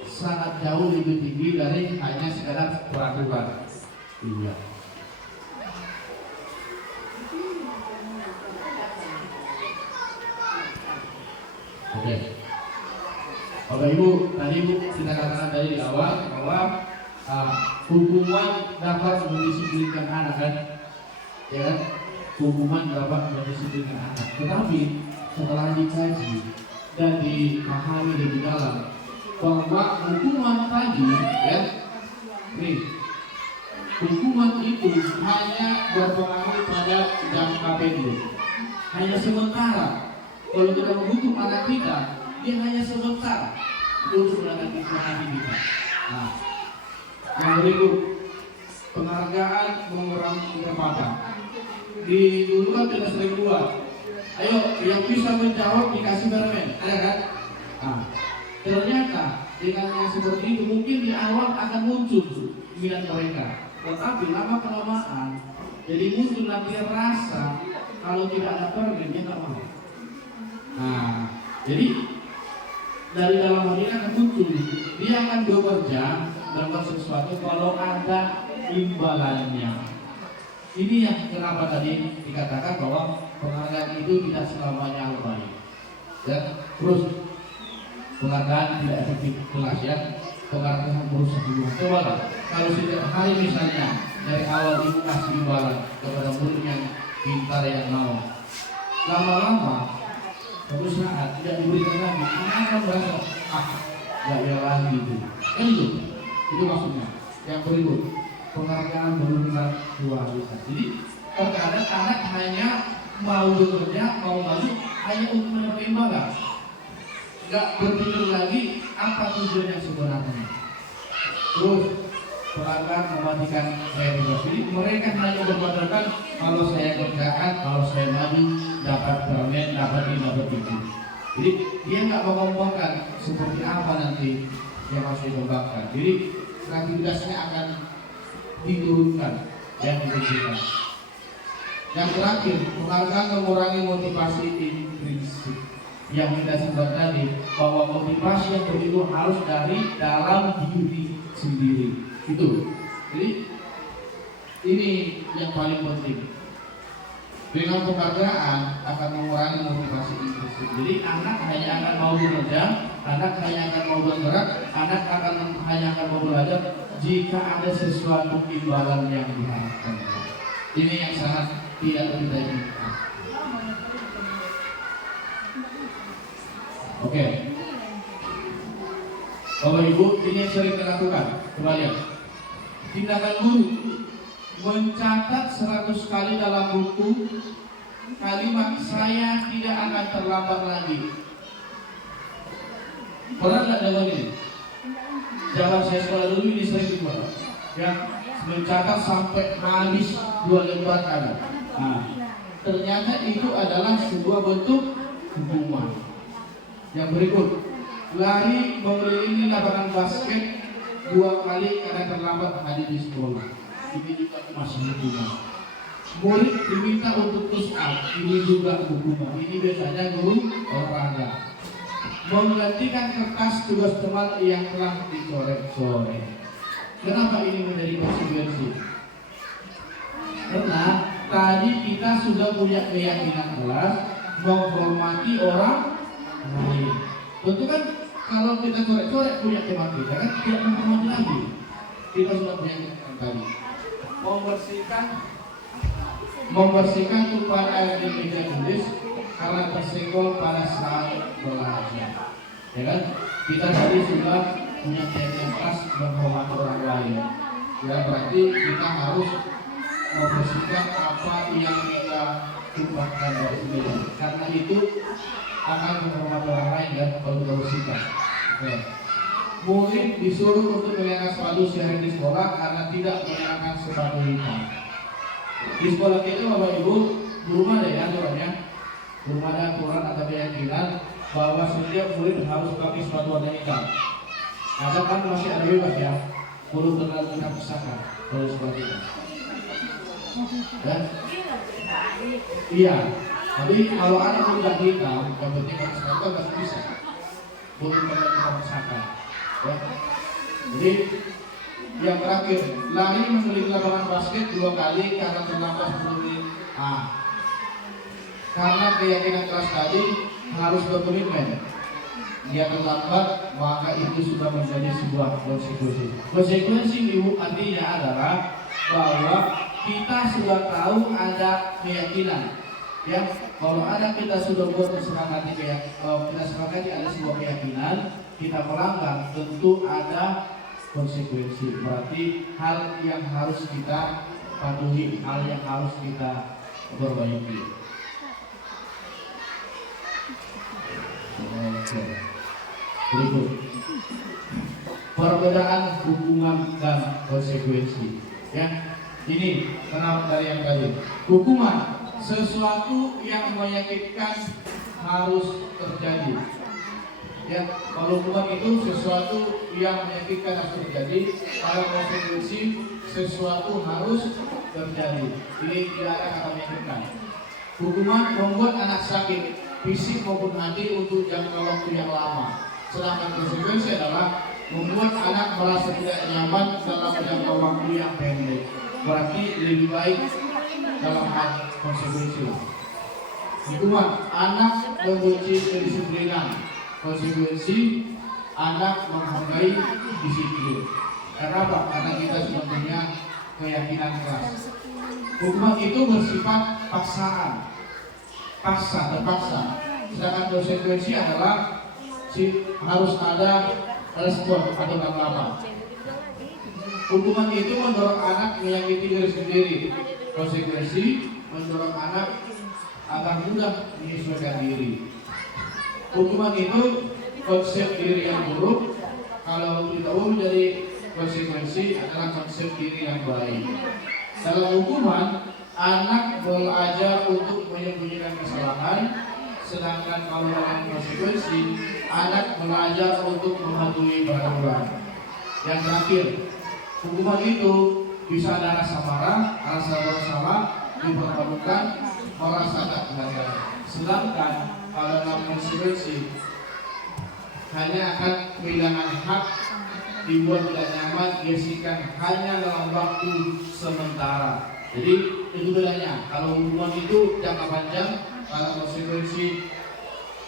sangat jauh lebih tinggi dari hanya sekadar peraturan. Iya. Oke. Bapak Ibu, tadi Ibu kita katakan tadi di awal bahwa hukuman dapat mendisiplinkan anak kan, ya kan? Hukuman dapat mendisiplinkan anak. Tetapi setelah dikaji dan dipahami lebih dalam bahwa hukuman tadi, ya, nih, hukuman itu hanya berpengaruh pada jangka pendek, hanya sementara. Kalau kita menghukum anak kita, dia hanya sebentar untuk menangani kita. Nah, yang berikut, penghargaan mengurangi kecepatan. Di dulu kan kita sering buat, ayo yang bisa menjawab dikasih permen, ada kan? Nah, ternyata dengan yang seperti itu mungkin di awal akan muncul minat mereka, tetapi lama kelamaan jadi muncul nanti rasa kalau tidak ada permen dia nggak mau. Nah, jadi dari dalam hal ini akan muncul, dia akan bekerja melakukan sesuatu kalau ada imbalannya. Ini yang kenapa tadi dikatakan bahwa penghargaan itu tidak selamanya baik. Ya, terus penghargaan tidak efektif kelas ya, penghargaan merusak hubungan. Coba lah, kalau setiap hari misalnya dari awal ibu kasih imbalan kepada murid yang pintar yang mau, lama-lama suatu saat tidak diberikan lagi, anak akan merasa nggak ada lagi itu. Kan itu maksudnya. Yang berikut, penghargaan menurunkan kualitas. Jadi terkadang anak hanya mau bekerja, mau maju hanya untuk mendapat imbalan, nggak berpikir lagi apa tujuan yang sebenarnya. Terus penghargaan mematikan kreativitas. Jadi mereka hanya berpatokan kalau saya kerjakan, kalau saya maju dapat permen, dapat ini, dapat itu. Jadi dia nggak mengompongkan seperti apa nanti yang harus dikembangkan. Jadi kreativitasnya akan diturunkan yang diberikan. Yang terakhir, penghargaan mengurangi motivasi intrinsik. Yang kita sebut tadi bahwa motivasi yang begitu harus dari dalam diri sendiri. Itu. Jadi ini yang paling penting. Dengan penghargaan akan mengurangi motivasi intrinsik. Jadi anak hanya akan mau bekerja, anak hanya akan mau bergerak, anak hanya akan mau belajar jika ada sesuatu imbalan yang diharapkan. Ini yang sangat tidak kita inginkan. Oke. Bapak Ibu, ini yang sering dilakukan. Coba lihat. Tindakan guru mencatat 100 kali dalam buku kalimat saya tidak akan terlambat lagi. Pernah nggak dengar ini? Zaman saya sekolah dulu ini sering dibuat. Ya, mencatat sampai habis 2 lembar ada. Nah, ternyata itu adalah sebuah bentuk hukuman. Yang berikut, lari mengelilingi lapangan basket 2 kali karena terlambat hadir di sekolah. Ini juga masih hukuman. Murid diminta untuk push up, ini juga hukuman. Ini biasanya guru olahraga. Menggantikan kertas tugas teman yang telah dicoret-coret. Kenapa ini menjadi konsekuensi? Karena tadi kita sudah punya keyakinan kelas menghormati orang lain. Tentu kan kalau kita coret-coret punya teman kita kan tidak menghormati lagi. Kita sudah punya keyakinan tadi. Membersihkan tumpahan air di meja tulis karena tersenggol pada saat belajar. Ya kan? Kita tadi sudah punya keyakinan kelas menghormati orang lain. Ya berarti kita harus membersihkan apa yang kita tumpahkan dari sini. Karena itu akan menghormati orang lain dan kalau kita bersihkan. Oke. Murid disuruh untuk mengenakan sepatu sehari di sekolah karena tidak mengenakan sepatu hitam. Di sekolah kita Bapak Ibu belum ada ya aturannya, belum ada aturan atau keyakinan bahwa setiap murid harus pakai sepatu warna hitam. Ada kan masih ada bebas ya, belum terlalu kita pisahkan kalau seperti itu. Ya. Iya. Tapi kalau anak muda kita, yang penting harus mereka nggak bisa. Boleh kita paksakan. Ya. Jadi yang terakhir, lari mengelilingi lapangan basket 2 kali karena terlambat 10 menit. Karena keyakinan keras tadi harus berkomitmen. Dia terlambat, maka itu sudah menjadi sebuah konsekuensi. Konsekuensi ibu artinya adalah bahwa kita sudah tahu ada keyakinan. Ya, kalau ada kita sudah buat kesepakatan kalau kita sepakati ada sebuah keyakinan, kita melanggar, tentu ada konsekuensi. Berarti hal yang harus kita patuhi, hal yang harus kita perbaiki. Oke. Berikut perbedaan hukuman dan konsekuensi. Ya, ini kenapa dari yang tadi. Hukuman sesuatu yang menyakitkan harus terjadi. Ya, kalau hukuman itu sesuatu yang menyakitkan harus terjadi. Kalau konsekuensi sesuatu harus terjadi. Ini tidak ada kata menyakitkan. Hukuman membuat anak sakit fisik maupun hati untuk jangka waktu yang lama. Sedangkan konsekuensi adalah membuat anak merasa tidak nyaman dalam jangka waktu yang pendek. Berarti lebih baik dalam hal konsekuensi. Hukuman anak membenci kedisiplinan. Konsekuensi anak menghargai disiplin. Kenapa? Karena kita sudah punya keyakinan keras. Hukuman itu bersifat paksaan, terpaksa. Sedangkan konsekuensi adalah harus ada respon atau tanggapan. Hukuman itu mendorong anak menyakiti diri sendiri. Konsekuensi mendorong anak agar mudah menyesuaikan diri. Hukuman itu konsep diri yang buruk. Kalau kita menjadi konsekuensi adalah konsep diri yang baik. Dalam hukuman, anak belajar untuk menyembunyikan kesalahan. Sedangkan kalau dalam konsekuensi, anak belajar untuk mematuhi peraturan. Yang terakhir, hukuman itu bisa ada rasa marah, rasa bersalah, dipertemukan, merasa tak belajar. Sedangkan kalau dalam konsekuensi, hanya akan kehilangan hak, dibuat tidak nyaman, diasikan hanya dalam waktu sementara. Jadi itu bedanya. Kalau hukuman itu jangka panjang, kalau konsekuensi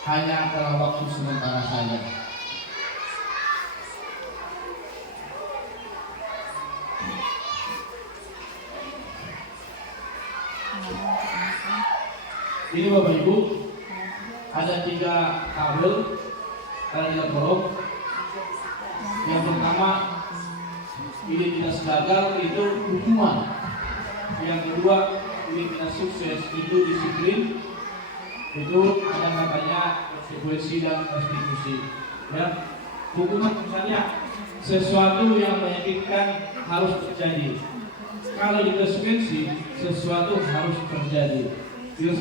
hanya dalam waktu sementara saja. Ini Bapak Ibu, ada 3 tabel, ada 3 kolom. Yang pertama, identitas gagal itu hukuman. Yang kedua, identitas sukses itu disiplin. Itu ada katanya konsekuensi dan restitusi. Ya, hukuman misalnya sesuatu yang menyakitkan harus terjadi. Kalau di konsekuensi sesuatu harus terjadi. Di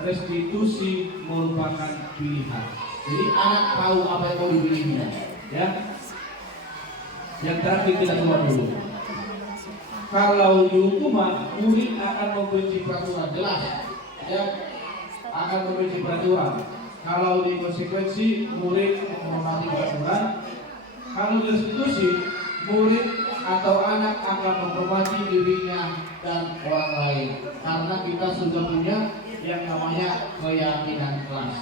restitusi merupakan pilihan. Jadi anak tahu apa yang mau dipilihnya. Ya. Yang terakhir kita coba dulu. Kalau di hukuman, murid akan membenci peraturan, jelas. Ya, akan membenci peraturan. Kalau di konsekuensi, murid menghormati peraturan. Kalau di restitusi, murid atau anak akan menghormati dirinya dan orang lain. Karena kita sudah punya yang namanya keyakinan kelas.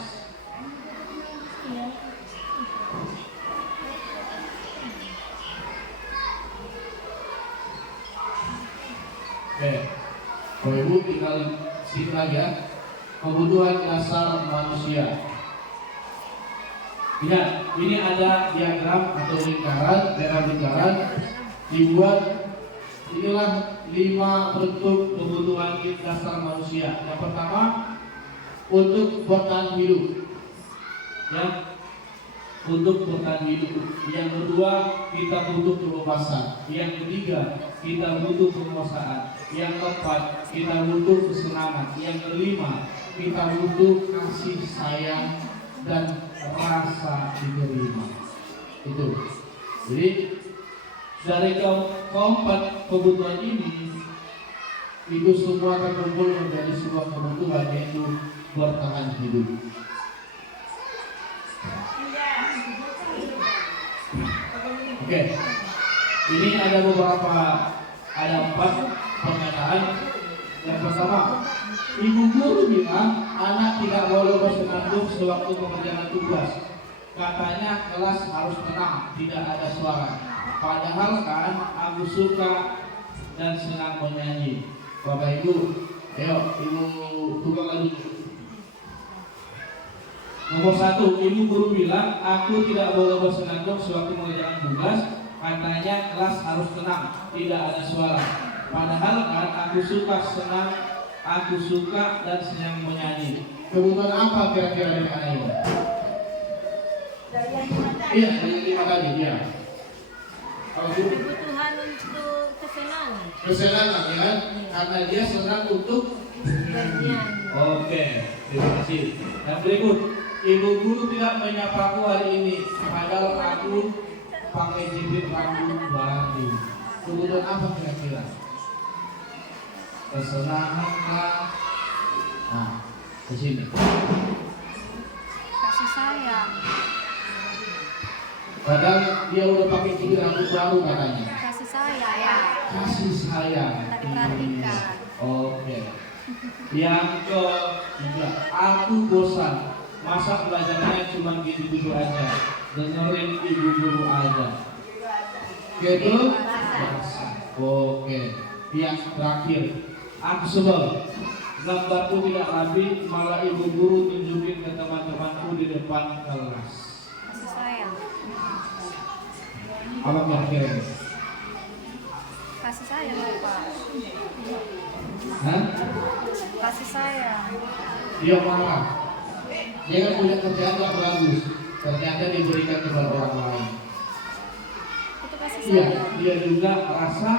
Oke, Bapak Ibu tinggal sedikit lagi ya. Kebutuhan dasar manusia. Lihat, ini ada diagram atau lingkaran dibuat. Inilah 5 bentuk kebutuhan dasar manusia. Yang pertama, untuk bertahan hidup. Ya, untuk bertahan hidup. Yang kedua, kita butuh kebebasan. Yang ketiga, kita butuh penguasaan. Yang keempat, kita butuh kesenangan. Yang kelima, kita butuh kasih sayang dan rasa diterima. Itu. Jadi dari keempat kebutuhan ini itu semua terkumpul menjadi sebuah kebutuhan, yaitu bertahan hidup. Oke, ini ada ada 4 pernyataan. Yang pertama, ibu guru bilang anak tidak boleh bersenandung sewaktu pengerjaan tugas. Katanya kelas harus tenang, tidak ada suara. Padahal kan aku suka dan senang menyanyi. Bapak Ibu, ayo ibu tukang lagi. Nomor 1, ibu guru bilang aku tidak boleh bersenandung sewaktu mengerjakan tugas. Katanya kelas harus tenang, tidak ada suara. Padahal kan aku suka dan senang menyanyi. Kebutuhan apa kira-kira dari anak ini? Iya, dari 5 tadi, ya. Kalau guru, Kebutuhan untuk kesenangan. kesenangan ya, karena dia senang untuk Bagian. Oke, terima kasih. Yang berikut, ibu guru tidak menyapaku hari ini, padahal aku pakai jepit rambut baru. Kebutuhan apa kira-kira? Kesenangan kah? Nah, ke sini. Kasih sayang. Padahal dia udah pakai jepit rambut baru katanya. Kasih sayang. Kasih sayang. Tak diperhatikan. Oke. Yang ketiga, aku bosan. Masa belajarnya cuma gitu-gitu aja. Dengerin ibu guru aja. Gitu? Oke. Yang terakhir, aku sebel. Gambarku tidak rapi, malah ibu guru tunjukin ke teman-temanku di depan kelas. Kasih sayang. Apa kira-kira ini? Kasih sayang apa? Hah? Kasih sayang. Dia marah. Dia kan punya kerjaan yang bagus, ternyata diberikan kepada orang lain. Itu kasih Iya, sayang. dia juga rasa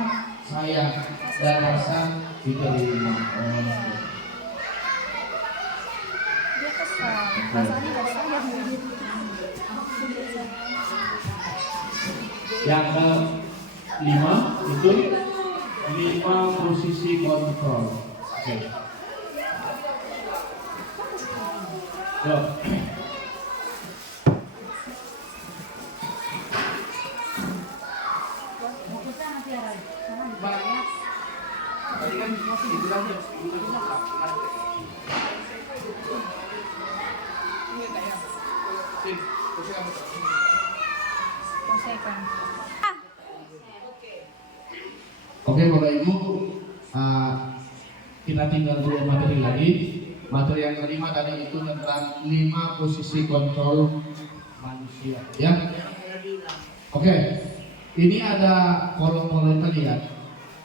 sayang dan rasa diterima. Dia kesal. Rasanya gak sayang. Yang kelima itu 5 posisi kontrol. Oke. Yuk. Tadi kan masih dibilang jam 10. Selesaikan. Oke Bapak Ibu, kita tinggal 2 materi lagi. Materi yang kelima tadi itu tentang 5 posisi kontrol manusia. Ya. Oke, ini ada kolom-kolom tadi ya.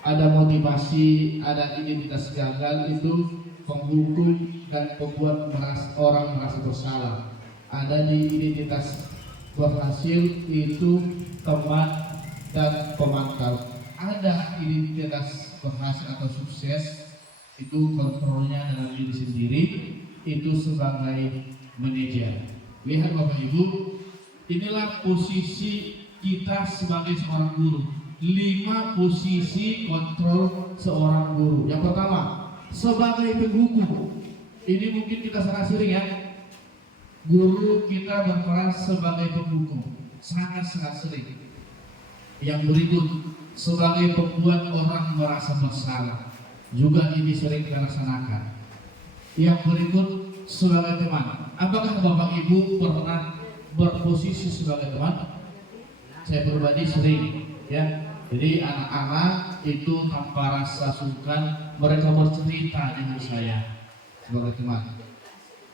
Ada motivasi, ada identitas gagal itu penghukum dan pembuat orang merasa bersalah. Ada di identitas berhasil itu teman dan pemantau. Ada identitas berhasil atau sukses itu kontrolnya dalam diri sendiri, itu sebagai manajer. Lihat Bapak Ibu, inilah posisi kita sebagai seorang guru. 5 posisi kontrol seorang guru. Yang pertama, sebagai penghukum. Ini mungkin kita sangat sering ya. Guru kita berperan sebagai penghukum, sangat sering. Yang berikut, sebagai pembuat orang merasa bersalah, juga ini sering kita laksanakan. Yang berikut, sebagai teman. Apakah Bapak Ibu pernah berposisi sebagai teman? Saya pribadi sering, ya. Jadi anak-anak itu tanpa rasa sungkan mereka bercerita dengan saya sebagai teman.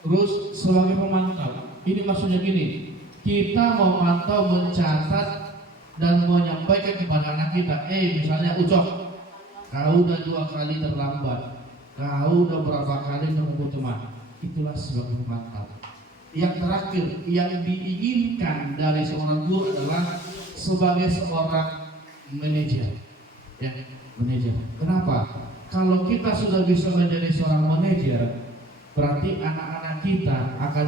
Terus sebagai pemantau, ini maksudnya gini, kita memantau, mencatat dan menyampaikan kepada anak kita, misalnya Ucok, kau udah 2 kali terlambat, kau udah berapa kali menunggu teman. Itulah sebagai pemantau. Yang terakhir, yang diinginkan dari seorang guru adalah sebagai seorang manajer. Ya, manajer. Kenapa? Kalau kita sudah bisa menjadi seorang manajer, berarti anak-anak kita akan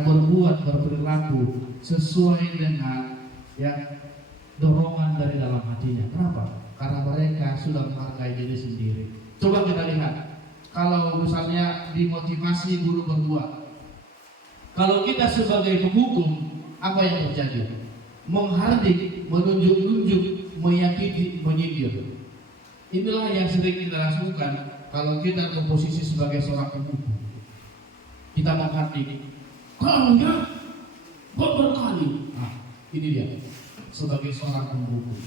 berperilaku sesuai dengan yang dorongan dari dalam hatinya. Kenapa? Karena mereka sudah menghargai diri sendiri. Coba kita lihat kalau misalnya dimotivasi guru berbuat. Kalau kita sebagai penghukum, apa yang terjadi? Menghardik, menunjuk-nunjuk, menyakiti, menyindir. Inilah yang sering kita lakukan kalau kita berposisi sebagai seorang penghukum. Kita menghardik, kau ya, berkali. Nah, ini dia sebagai seorang penghukum.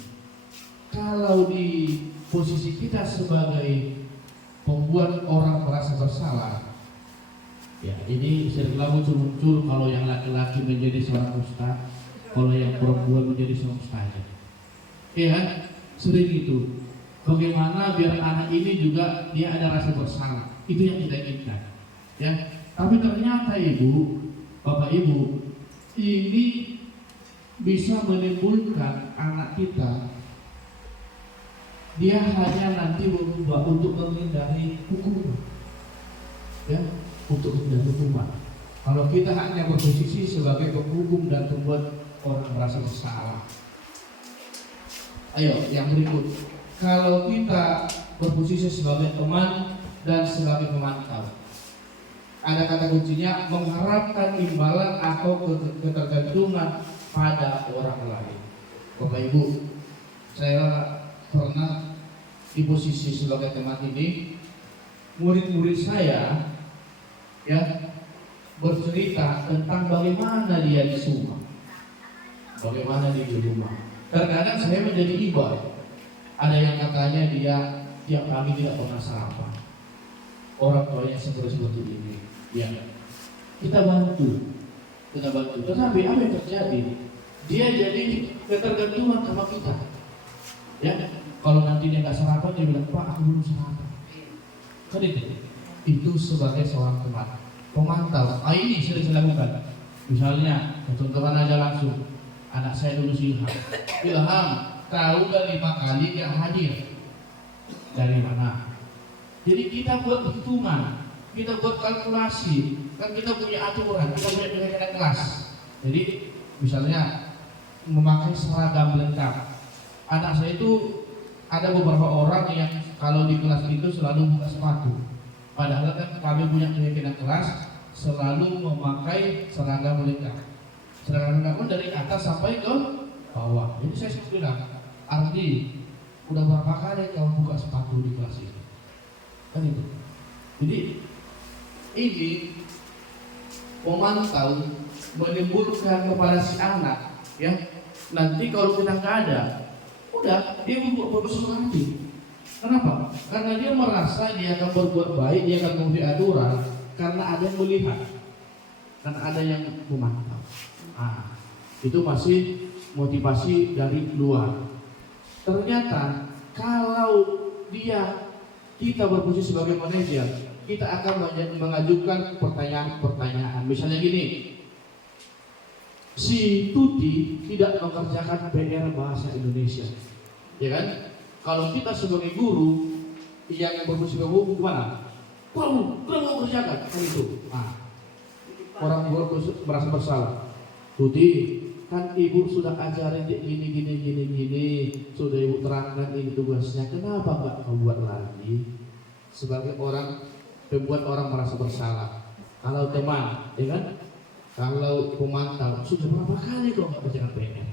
Kalau di posisi kita sebagai pembuat orang merasa bersalah, ya ini sering muncul kalau yang laki-laki menjadi seorang ustaz, kalau yang perempuan menjadi seorang ustazah. Ya, sering itu. Bagaimana biar anak ini juga dia ada rasa bersalah. Itu yang kita inginkan. Ya, tapi ternyata Ibu, Bapak Ibu, ini bisa menimbulkan anak kita dia hanya nanti berubah untuk menghindari hukuman, ya, untuk menghindari hukuman. Kalau kita hanya berposisi sebagai penghukum dan membuat orang merasa bersalah. Ayo, yang berikut. Kalau kita berposisi sebagai teman dan sebagai pemantau, ada kata kuncinya mengharapkan imbalan atau ketergantungan pada orang lain. Bapak Ibu, saya pernah di posisi sebagai teman ini, murid-murid saya ya bercerita tentang bagaimana dia di rumah, bagaimana dia di rumah. Terkadang saya menjadi iba. Ada yang katanya dia tiap pagi tidak pernah sarapan. Orang tuanya seperti ini. Ya, kita bantu. Tetapi apa yang terjadi? Dia jadi ketergantungan sama kita. Ya, kalau nanti dia nggak sarapan, dia bilang, Pak, aku belum sarapan. Kan itu sebagai seorang teman, pemantau. Ini sering saya lakukan. Misalnya, contohkan aja langsung, anak saya dulu Ilham, tahu gak 5 kali gak hadir? Dari mana? Jadi kita buat perhitungan, kita buat kalkulasi, kan kita punya aturan, kita punya pilihan kelas. Jadi misalnya memakai seragam lengkap. Anak saya itu ada beberapa orang yang kalau di kelas itu selalu buka sepatu. Padahal kan kami punya keyakinan kelas selalu memakai seragam lengkap. Seragam lengkap dari atas sampai ke bawah. Jadi saya bilang, Ardi, udah berapa kali kau buka sepatu di kelas ini? Kan itu. Jadi ini memantau menimbulkan kepada si anak, ya. Nanti kalau kita nggak ada, udah dia bersuara hati. Kenapa? Karena dia merasa dia akan berbuat baik, dia akan memenuhi aturan karena ada yang melihat, karena ada yang memantau. Itu masih motivasi dari luar. Ternyata kalau kita berposisi sebagai manajer, kita akan mengajukan pertanyaan-pertanyaan. Misalnya gini, si Tuti tidak mengerjakan PR bahasa Indonesia, ya kan? Kalau kita sebagai guru yang berposisi sebagai guru gimana? Kamu mau kerjakan kan itu. Orang guru merasa bersalah. Tuti, kan ibu sudah ajarin gini, sudah ibu terangkan ini tugasnya, kenapa nggak kau buat lagi? Sebagai orang membuat orang merasa bersalah. Kalau teman, ya kan? Kalau pemantau, sudah berapa kali kau nggak kerjakan PR?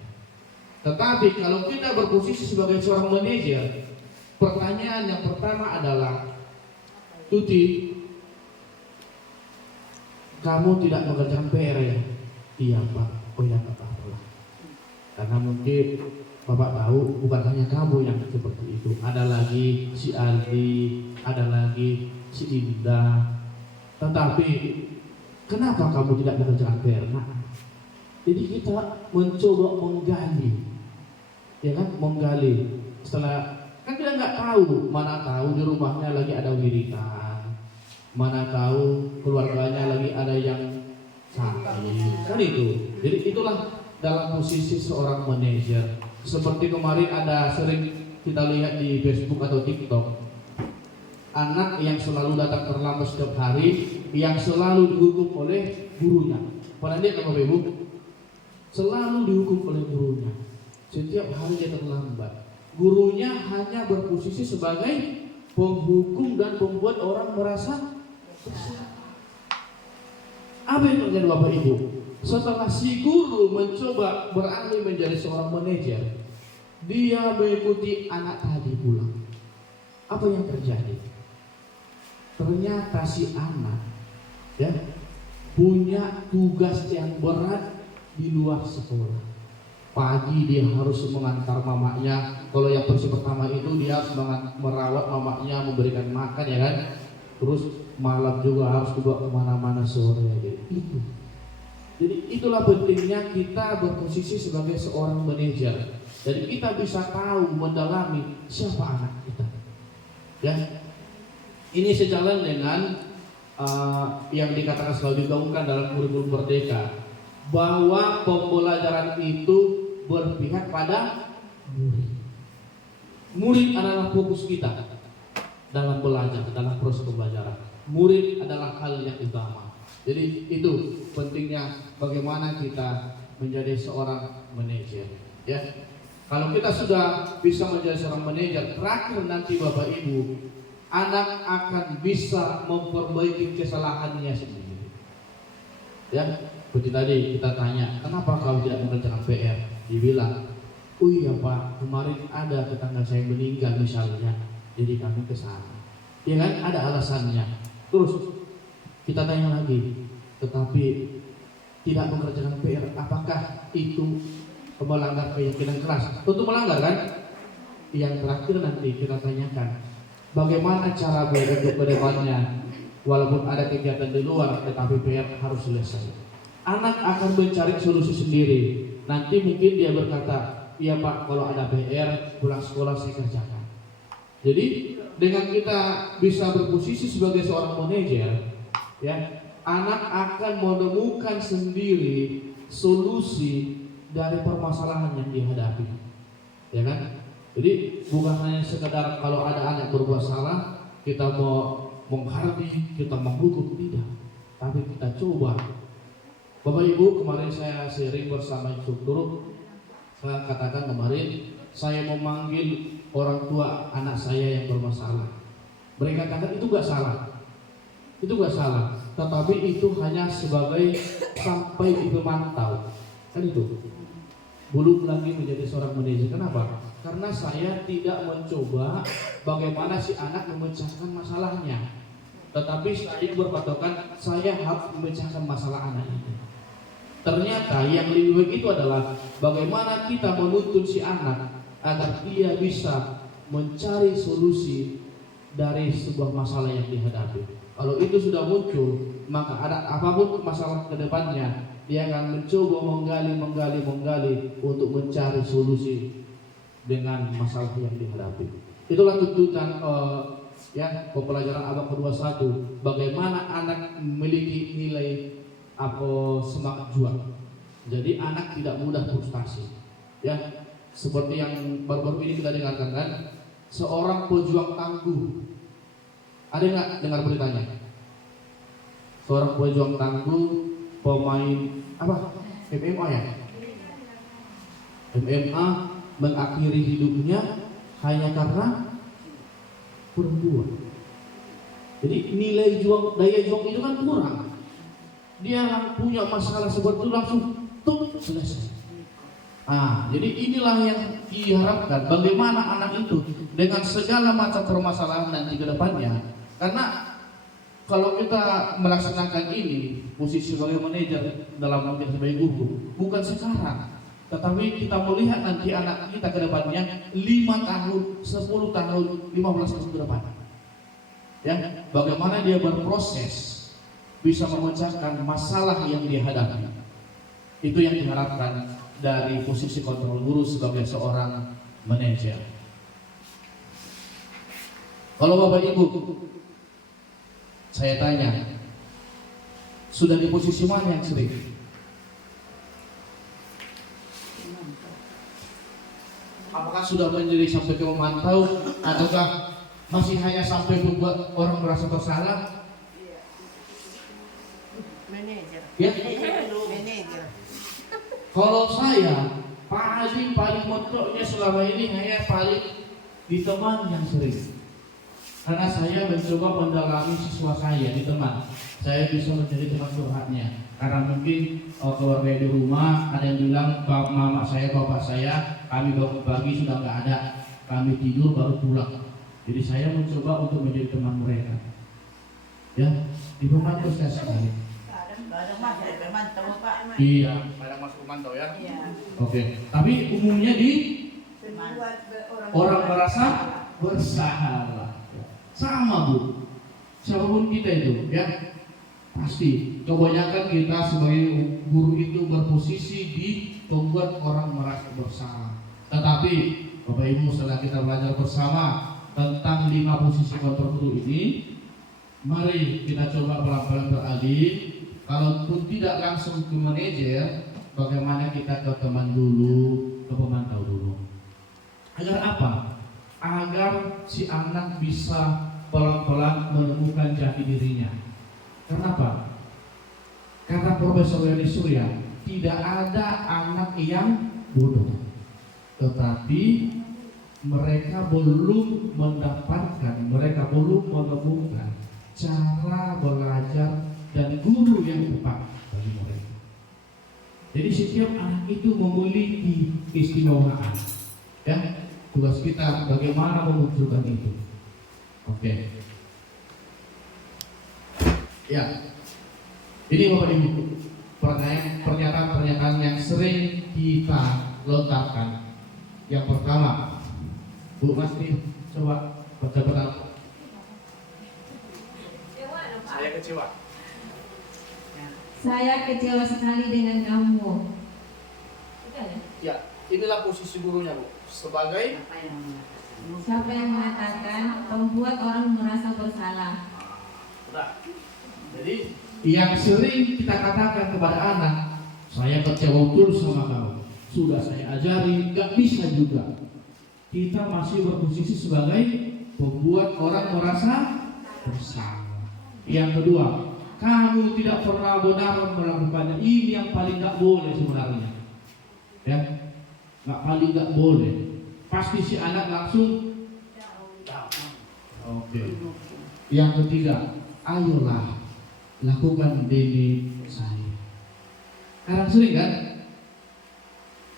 Tetapi kalau kita berposisi sebagai seorang manajer, pertanyaan yang pertama adalah, Tuti, kamu tidak mengerjakan PR ya? Iya Pak. Oh ya, nggak apa-apa. Karena mungkin Bapak tahu bukan hanya kamu yang seperti itu. Ada lagi si Aldi, ada lagi si Indah. Tetapi kenapa kamu tidak mengerjakan PR? Jadi kita mencoba menggali, ya kan, menggali. Setelah kan kita nggak tahu, mana tahu di rumahnya lagi ada wiritan, mana tahu keluarganya lagi ada yang sakit, kan itu. Jadi itulah dalam posisi seorang manajer. Seperti kemarin ada sering kita lihat di Facebook atau TikTok, anak yang selalu datang terlambat setiap hari, yang selalu dihukum oleh gurunya. Pernah lihat Bapak Ibu? Selalu dihukum oleh gurunya. Setiap hari dia terlambat. Gurunya hanya berposisi sebagai penghukum dan membuat orang merasa bersalah. Apa yang terjadi Bapak Ibu? Setelah si guru mencoba beralih menjadi seorang manajer, dia mengikuti anak tadi pulang. Apa yang terjadi? Ternyata si anak ya punya tugas yang berat di luar sekolah. Pagi dia harus mengantar mamanya. Kalau yang versi pertama itu dia harus merawat mamanya, memberikan makan ya kan. Terus malam juga harus dibawa kemana-mana sore gitu. Jadi itulah pentingnya kita berposisi sebagai seorang manajer. Jadi kita bisa tahu mendalami siapa anak kita. Ya, ini sejalan dengan yang dikatakan selalu digaungkan dalam kurikulum Merdeka, bahwa pembelajaran itu berpihak pada murid. Murid adalah fokus kita dalam belajar, dalam proses pembelajaran. Murid adalah hal yang utama. Jadi itu pentingnya bagaimana kita menjadi seorang manajer. Ya, kalau kita sudah bisa menjadi seorang manajer, terakhir nanti Bapak Ibu, anak akan bisa memperbaiki kesalahannya sendiri. Ya, seperti tadi kita tanya, kenapa kau tidak mengerjakan PR? Dibilang, oh iya Pak, kemarin ada tetangga saya meninggal misalnya, jadi kami ke sana. Ya kan, ada alasannya. Terus kita tanya lagi, tetapi tidak mengerjakan PR, apakah itu melanggar keyakinan keras? Tentu melanggar kan? Yang terakhir nanti kita tanyakan, bagaimana cara belajar ke depannya? Walaupun ada kegiatan di luar, tetapi PR harus selesai. Anak akan mencari solusi sendiri. Nanti mungkin dia berkata, iya Pak, kalau ada PR pulang sekolah saya kerjakan. Jadi dengan kita bisa berposisi sebagai seorang manajer, ya, anak akan menemukan sendiri solusi dari permasalahan yang dihadapi, ya kan? Jadi bukan hanya sekedar kalau ada anak berbuat salah kita mau menghargai, kita menghukum, tidak. Tapi kita coba. Bapak Ibu, kemarin saya sharing bersama instruktur. Saya katakan kemarin saya memanggil orang tua anak saya yang bermasalah. Mereka katakan itu gak salah. Itu gak salah. Tetapi itu hanya sebagai sampai di pemantau. Kan itu. Belum lagi menjadi seorang manajer. Kenapa? Karena saya tidak mencoba bagaimana si anak memecahkan masalahnya, tetapi saya berpatokan saya harus memecahkan masalah anak itu. Ternyata yang lebih baik itu adalah bagaimana kita menuntun si anak agar dia bisa mencari solusi dari sebuah masalah yang dihadapi. Kalau itu sudah muncul, maka ada apapun masalah ke depannya, dia akan mencoba menggali untuk mencari solusi dengan masalah yang dihadapi. Itulah tuntutan ya pembelajaran abad ke-21, bagaimana anak memiliki nilai semangat juang. Jadi anak tidak mudah frustasi. Ya, seperti yang baru-baru ini kita dengarkan kan, seorang pejuang tangguh. Ada nggak dengar beritanya? Seorang pejuang tangguh, pemain apa? MMA ya? MMA mengakhiri hidupnya hanya karena perempuan. Jadi nilai juang, daya juang itu kan kurang. Dia punya masalah seperti itu langsung selesai. Jadi inilah yang diharapkan, bagaimana anak itu dengan segala macam permasalahan nanti ke depannya. Karena kalau kita melaksanakan ini, posisi sebagai manajer dalam mungkin sebagai guru, bukan sekarang, tetapi kita melihat nanti anak kita ke depannya 5 tahun, 10 tahun, 15 tahun ke depan. Ya, bagaimana dia berproses bisa memecahkan masalah yang dihadapi. Itu yang diharapkan dari posisi kontrol guru sebagai seorang manajer. Kalau Bapak Ibu, saya tanya, sudah di posisi mana yang sering? Apakah sudah menjadi sampai ke memantau, ataukah masih hanya sampai membuat orang merasa bersalah? Manajer. Ya? Manajer. Kalau saya paling mentoknya selama ini hanya paling di teman yang sering. Karena saya mencoba mendalami siswa saya di teman. Saya bisa menjadi teman curhatnya. Karena mungkin keluarga di rumah ada yang bilang mama saya, bapak saya, kami baru pagi sudah nggak ada, kami tidur baru pulang. Jadi saya mencoba untuk menjadi teman mereka. Ya, dibantu saya sekali. Kadang mas saya pemantau Pak. Iya, kadang masuk pemantau ya. Iya. Oke, tapi umumnya di Membuat orang merasa bersalah. Sama Bu, siapapun kita itu ya, pasti kebanyakan kita sebagai guru itu berposisi di membuat orang merasa bersalah. Tetapi Bapak Ibu, setelah kita belajar bersama tentang 5 posisi kontrol guru ini, mari kita coba pelan-pelan beralih. Kalaupun tidak langsung ke manajer, bagaimana kita ke teman dulu, ke pemantau dulu. Agar apa? Agar si anak bisa pelan-pelan menemukan jati dirinya. Kenapa? Kata Profesor Yoni Surya, tidak ada anak yang bodoh, tetapi mereka belum mendapatkan, mereka belum menemukan cara belajar dan guru yang tepat bagi mereka. Jadi setiap anak itu memiliki keistimewaan. Ya, tugas kita bagaimana memunculkan itu. Oke. Ya. Ini Bapak Ibu, pernyataan-pernyataan yang sering kita lontarkan. Yang pertama, Bu Mas nih, coba baca pertama. Saya kecewa. Saya kecewa sekali dengan kamu. Ya, inilah posisi gurunya Bu. Sebagai Siapa yang mengatakan membuat orang merasa bersalah? Nah, jadi yang sering kita katakan kepada anak, saya kecewa betul sama kamu. Sudah saya ajari, nggak bisa juga. Kita masih berposisi sebagai pembuat orang merasa bersalah. Yang kedua, kamu tidak pernah benar melakukannya. Ini yang paling nggak boleh sebenarnya. Ya, paling nggak boleh. Pasti si anak langsung. Oke. Yang ketiga, ayolah lakukan demi saya. Kadang sering kan,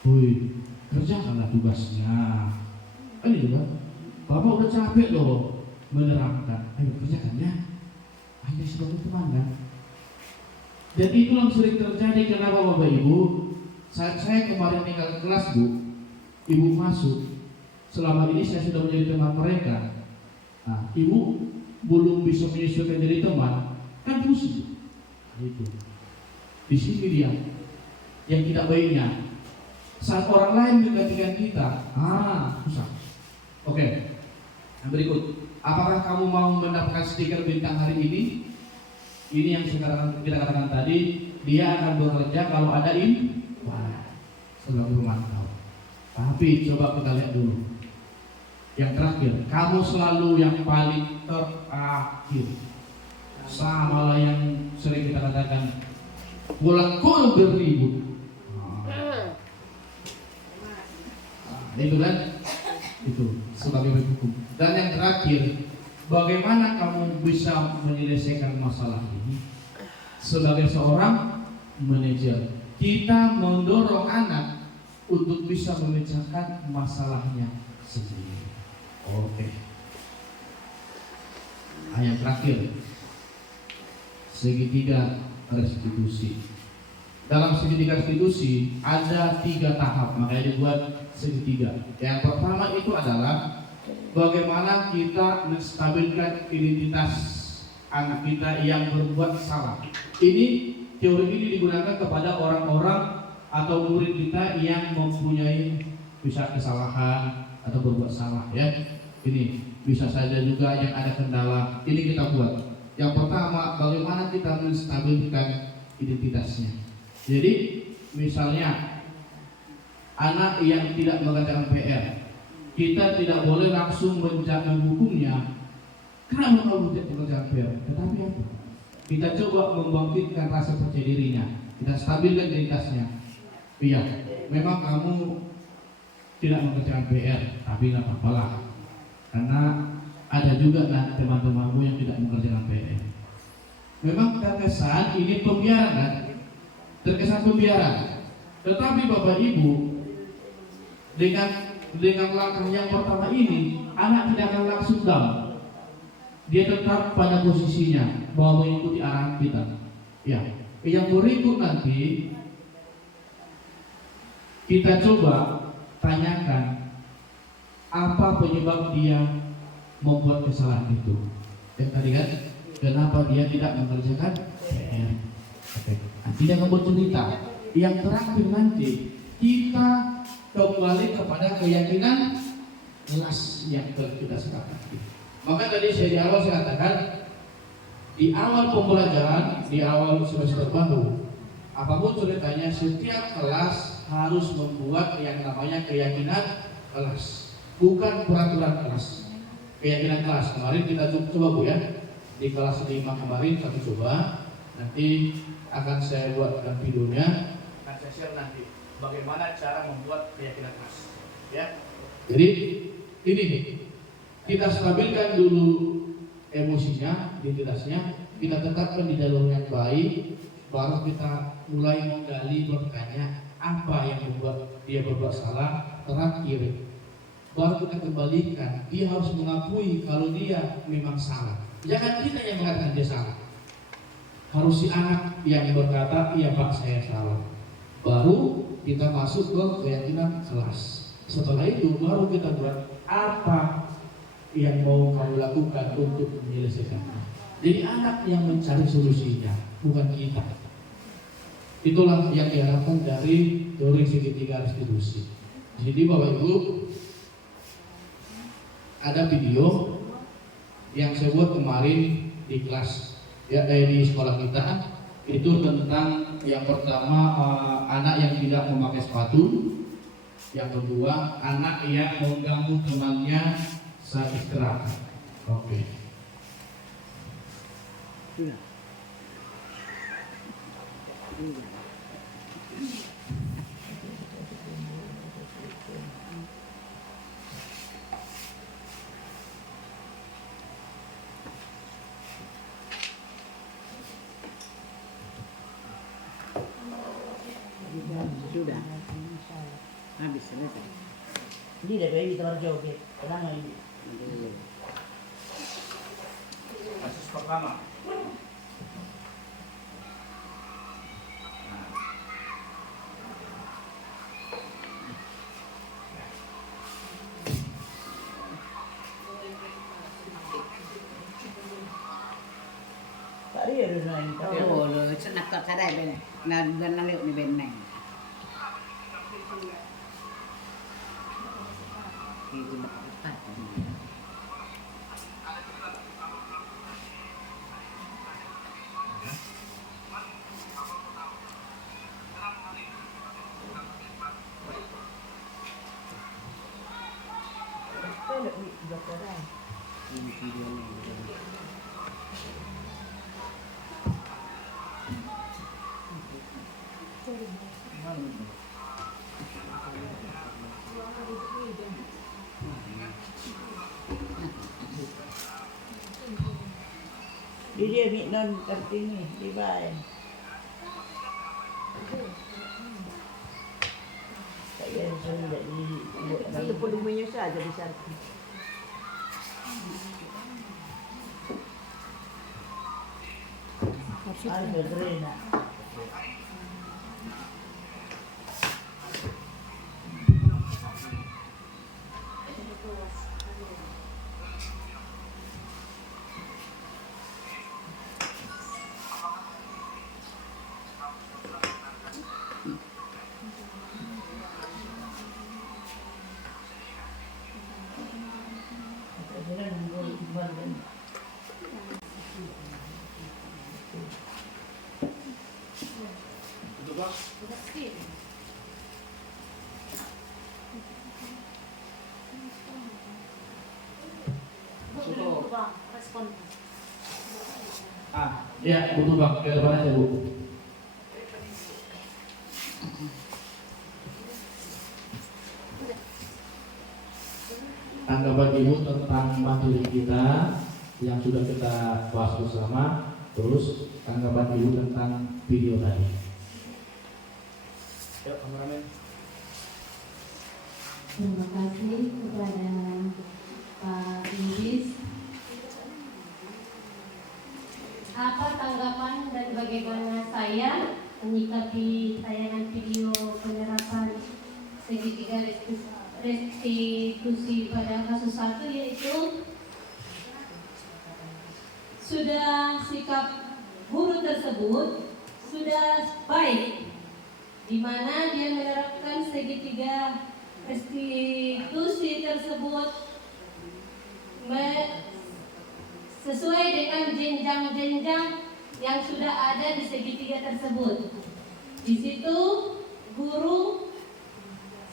woi, kerjakanlah tugasnya. Ini juga, Bapak udah capek loh menerangkan. Ayo kerjakannya. Hanya sebagai teman kan. Dan itu yang sering terjadi. Kenapa Bapak Ibu? Saya kemarin tinggal kelas Bu, Ibu masuk. Selama ini saya sudah menjadi teman mereka. Nah, Ibu belum bisa menyesuaikan jadi teman, kan pusing. Itu. Di sini dia yang tidak baiknya. Saat orang lain menggantikan kita, susah. Oke. Yang berikut, apakah kamu mau mendapatkan stiker bintang hari ini? Ini yang sekarang kita katakan tadi, dia akan bekerja kalau ada sebagai pemantau. Tapi coba kita lihat dulu. Yang terakhir, kamu selalu yang paling terakhir. Sama lah yang sering kita katakan, golak-golak berribut. Itu kan, itu sebagai hukum. Dan yang terakhir, bagaimana kamu bisa menyelesaikan masalah ini? Sebagai seorang manajer, kita mendorong anak untuk bisa memecahkan masalahnya sendiri. Oke. Yang terakhir, segitiga restitusi. Dalam segitiga restitusi ada 3 tahap, makanya dibuat segitiga. Yang pertama itu adalah bagaimana kita menstabilkan identitas anak kita yang berbuat salah. Teori ini digunakan kepada orang-orang atau murid kita yang mempunyai bisa kesalahan atau berbuat salah ya. Ini bisa saja juga yang ada kendala. Ini kita buat. Yang pertama, bagaimana kita menstabilkan identitasnya. Jadi misalnya anak yang tidak mengerjakan PR, kita tidak boleh langsung menghukumnya. Kenapa kamu tidak mengerjakan PR? Tetapi apa? Kita coba membangkitkan rasa percaya dirinya. Kita stabilkan identitasnya. Iya, memang kamu tidak mengerjakan PR, tapi nggak apa-apa lah. Karena ada juga kan teman-temanmu yang tidak mengerjakan PR. Memang terkesan ini pembiaran kan? Terkesan pembiaran. Tetapi Bapak Ibu, dengan langkah yang pertama ini, anak tidak akan langsung down. Dia tetap pada posisinya bahwa mengikuti arahan kita. Ya, yang berikut nanti kita coba tanyakan apa penyebab dia membuat kesalahan itu. Yang tadi kan, kenapa dia tidak mengerjakan PR. Nanti dia akan bercerita. Yang terakhir nanti kita kembali kepada keyakinan kelas yang kita sepakati. Maka tadi saya di awal saya katakan, di awal pembelajaran, di awal semester baru, apapun ceritanya, setiap kelas harus membuat yang namanya keyakinan kelas, bukan peraturan kelas. Keyakinan kelas kemarin kita coba Bu ya, di kelas 5 kemarin kami coba, nanti akan saya buatkan videonya, akan saya share nanti bagaimana cara membuat keyakinan kelas. Ya, jadi ini nih, kita stabilkan dulu emosinya, identitasnya, kita tetapkan di jalur yang baik, baru kita mulai menggali, bertanya apa yang membuat dia berbuat salah. Terakhir baru kita kembalikan, dia harus mengakui kalau dia memang salah. Jangan kita yang mengatakan dia salah, harus si anak yang berkata, iya Pak saya salah. Baru kita masuk ke keyakinan kelas. Setelah itu baru kita buat apa yang mau kamu lakukan untuk menyelesaikannya. Jadi anak yang mencari solusinya, bukan kita. Itulah yang diharapkan dari teori segitiga restitusi. Jadi Bapak Ibu, ada video yang saya buat kemarin di kelas ya, di sekolah kita, itu tentang yang pertama anak yang tidak memakai sepatu, yang kedua anak yang mengganggu temannya saat istirahat. Oke. Sudah. Habis selesai. Ini dari bayi kita jauh ke. Tenang ini. Kasus pertama. Tadi ada yang tahu. โอ้เลยฉันนักก็จะได้ไปเนี่ยนานเงินนั่นเร็วนี่เป็นไหนที่คุณปัด ก็เดี๋ยวมียกก็ได้ Di dia ni non Kartini di bay. Saya sudah di Satu volumenya saja bisa. ada drena. Itu Pak. Ya, butuh Bang, ke depan aja Bu. Tanggal tanggapan Ibu tentang materi kita yang sudah kita bahas bersama, terus tanggapan Ibu tentang video tadi. Yuk, kameramen. Terima kasih kepada Pak Lubis. Apa tanggapan dan bagaimana saya menyikapi tayangan video penyerapan segitiga restitusi pada kasus 1, yaitu sudah sikap guru tersebut sudah baik, di mana dia menerapkan segitiga restitusi tersebut sesuai dengan jenjang-jenjang yang sudah ada di segitiga tersebut. Di situ guru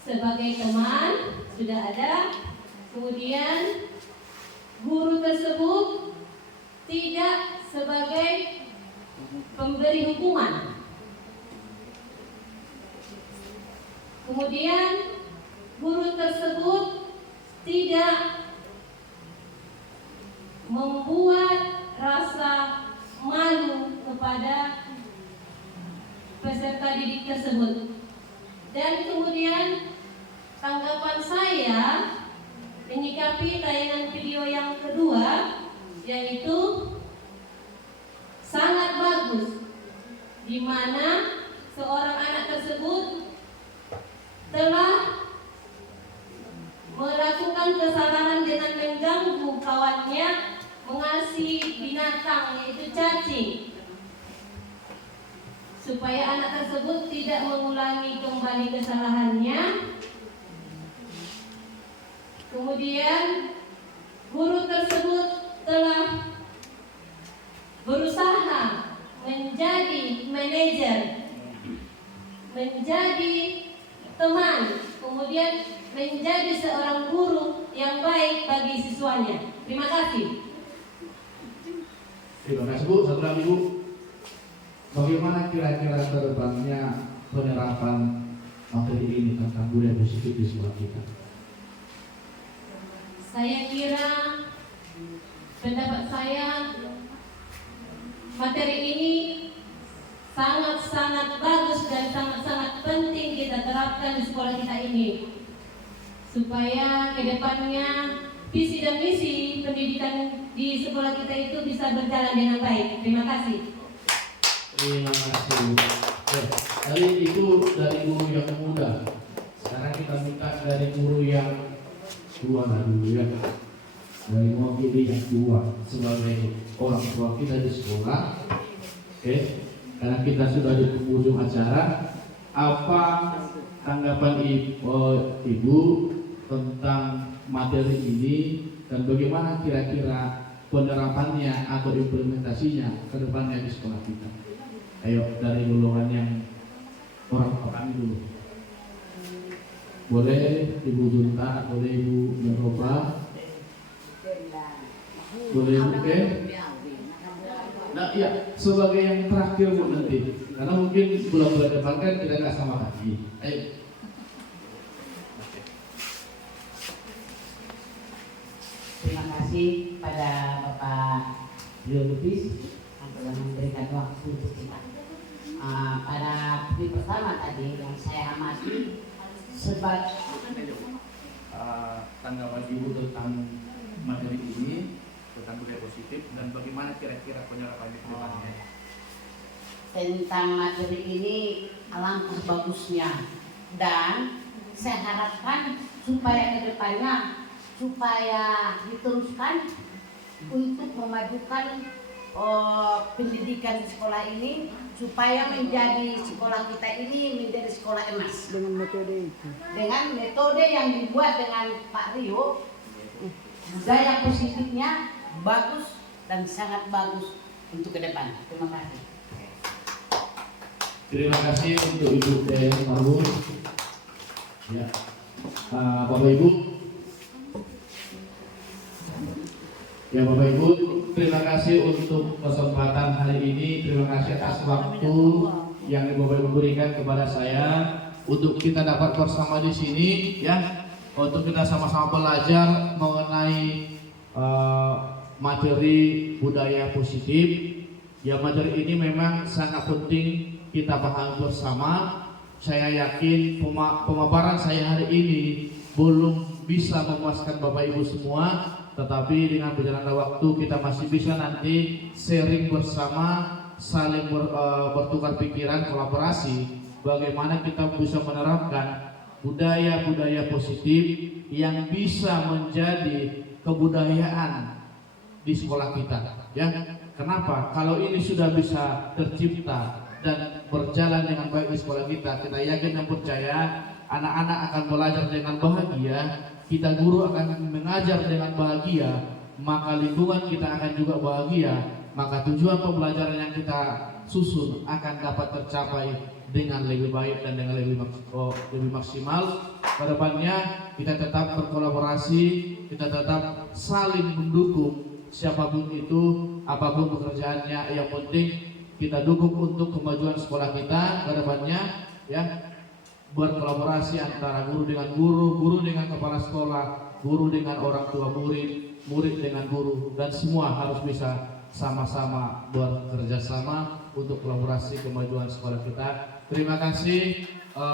sebagai teman sudah ada, kemudian guru tersebut tidak sebagai pemberi hukuman. Kemudian guru tersebut tidak membuat rasa malu kepada peserta didik tersebut. Dan kemudian tanggapan saya menyikapi tayangan video yang kedua, yaitu sangat bagus, di mana seorang anak tersebut telah melakukan kesalahan dengan mengganggu kawannya mengasihi binatang, yaitu cacing, supaya anak tersebut tidak mengulangi kembali kesalahannya. Kemudian guru tersebut telah berusaha menjadi manajer, menjadi teman, kemudian menjadi seorang guru yang baik bagi siswanya. Terima kasih. Terima kasih Bu. Satu lagi Bu, bagaimana kira-kira kedepannya penerapan materi ini tentang budaya positif di sekolah kita? Saya kira, pendapat saya, materi ini sangat-sangat bagus dan sangat-sangat penting kita terapkan di sekolah kita ini, supaya kedepannya visi dan misi pendidikan di sekolah kita itu bisa berjalan dengan baik. Terima kasih. Terima kasih. Tadi itu dari guru yang muda. Sekarang kita minta dari guru yang tua dulu ya. Dari mewakili yang tua sebagai orang tua kita di sekolah. Oke. Karena kita sudah di penghujung acara, apa tanggapan Ibu tentang materi ini dan bagaimana kira-kira penerapannya atau implementasinya ke depannya di sekolah kita? Ayo dari golongan yang orang tua kami dulu. Boleh Ibu Junta, boleh Ibu Meroba, boleh Ibu Ke? Nah iya, sebagai yang terakhir Bu nanti, karena mungkin belum berdebatkan kita nggak sama lagi. Ayo. Terima kasih pada Bapak Lubis yang telah memberikan waktu untuk kita. Pada video pertama tadi yang saya amati sebagai Tanggapan Ibu tentang materi ini tentang budaya positif dan bagaimana kira-kira penerapannya ke depannya? tentang materi ini alangkah bagusnya, dan saya harapkan supaya ke depannya supaya diteruskan untuk memajukan pendidikan di sekolah ini supaya menjadi sekolah kita ini menjadi sekolah emas Dengan metode itu. dengan metode yang dibuat dengan Pak Rio. Budaya positifnya bagus dan sangat bagus untuk ke depan. Terima kasih. Terima kasih untuk Ibu Teh Marbun. Ya, Bapak Ibu. Ya Bapak Ibu, terima kasih untuk kesempatan hari ini. Terima kasih atas waktu yang Bapak Ibu berikan kepada saya untuk kita dapat bersama di sini. Ya, untuk kita sama-sama belajar mengenai materi budaya positif. Ya, materi ini memang sangat penting kita pahami bersama. Saya yakin pemaparan saya hari ini belum bisa memuaskan Bapak Ibu semua, tetapi dengan berjalannya waktu kita masih bisa nanti sharing bersama, saling bertukar pikiran, kolaborasi, bagaimana kita bisa menerapkan budaya-budaya positif yang bisa menjadi kebudayaan di sekolah kita, ya. Kenapa? Kalau ini sudah bisa tercipta dan berjalan dengan baik di sekolah kita, kita yakin dan percaya anak-anak akan belajar dengan bahagia, kita guru akan mengajar dengan bahagia, maka lingkungan kita akan juga bahagia, maka tujuan pembelajaran yang kita susun akan dapat tercapai dengan lebih baik dan dengan lebih maksimal. Kedepannya kita tetap berkolaborasi, kita tetap saling mendukung siapapun itu, apapun pekerjaannya, yang penting kita dukung untuk kemajuan sekolah kita kedepannya, ya. Berkolaborasi antara guru dengan guru, guru dengan kepala sekolah, guru dengan orang tua murid, murid dengan guru, dan semua harus bisa sama-sama bekerja sama untuk kolaborasi kemajuan sekolah kita. Terima kasih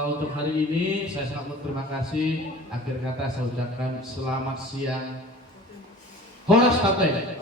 untuk hari ini, saya sangat berterima kasih. Akhir kata saya ucapkan selamat siang. Horas Tate.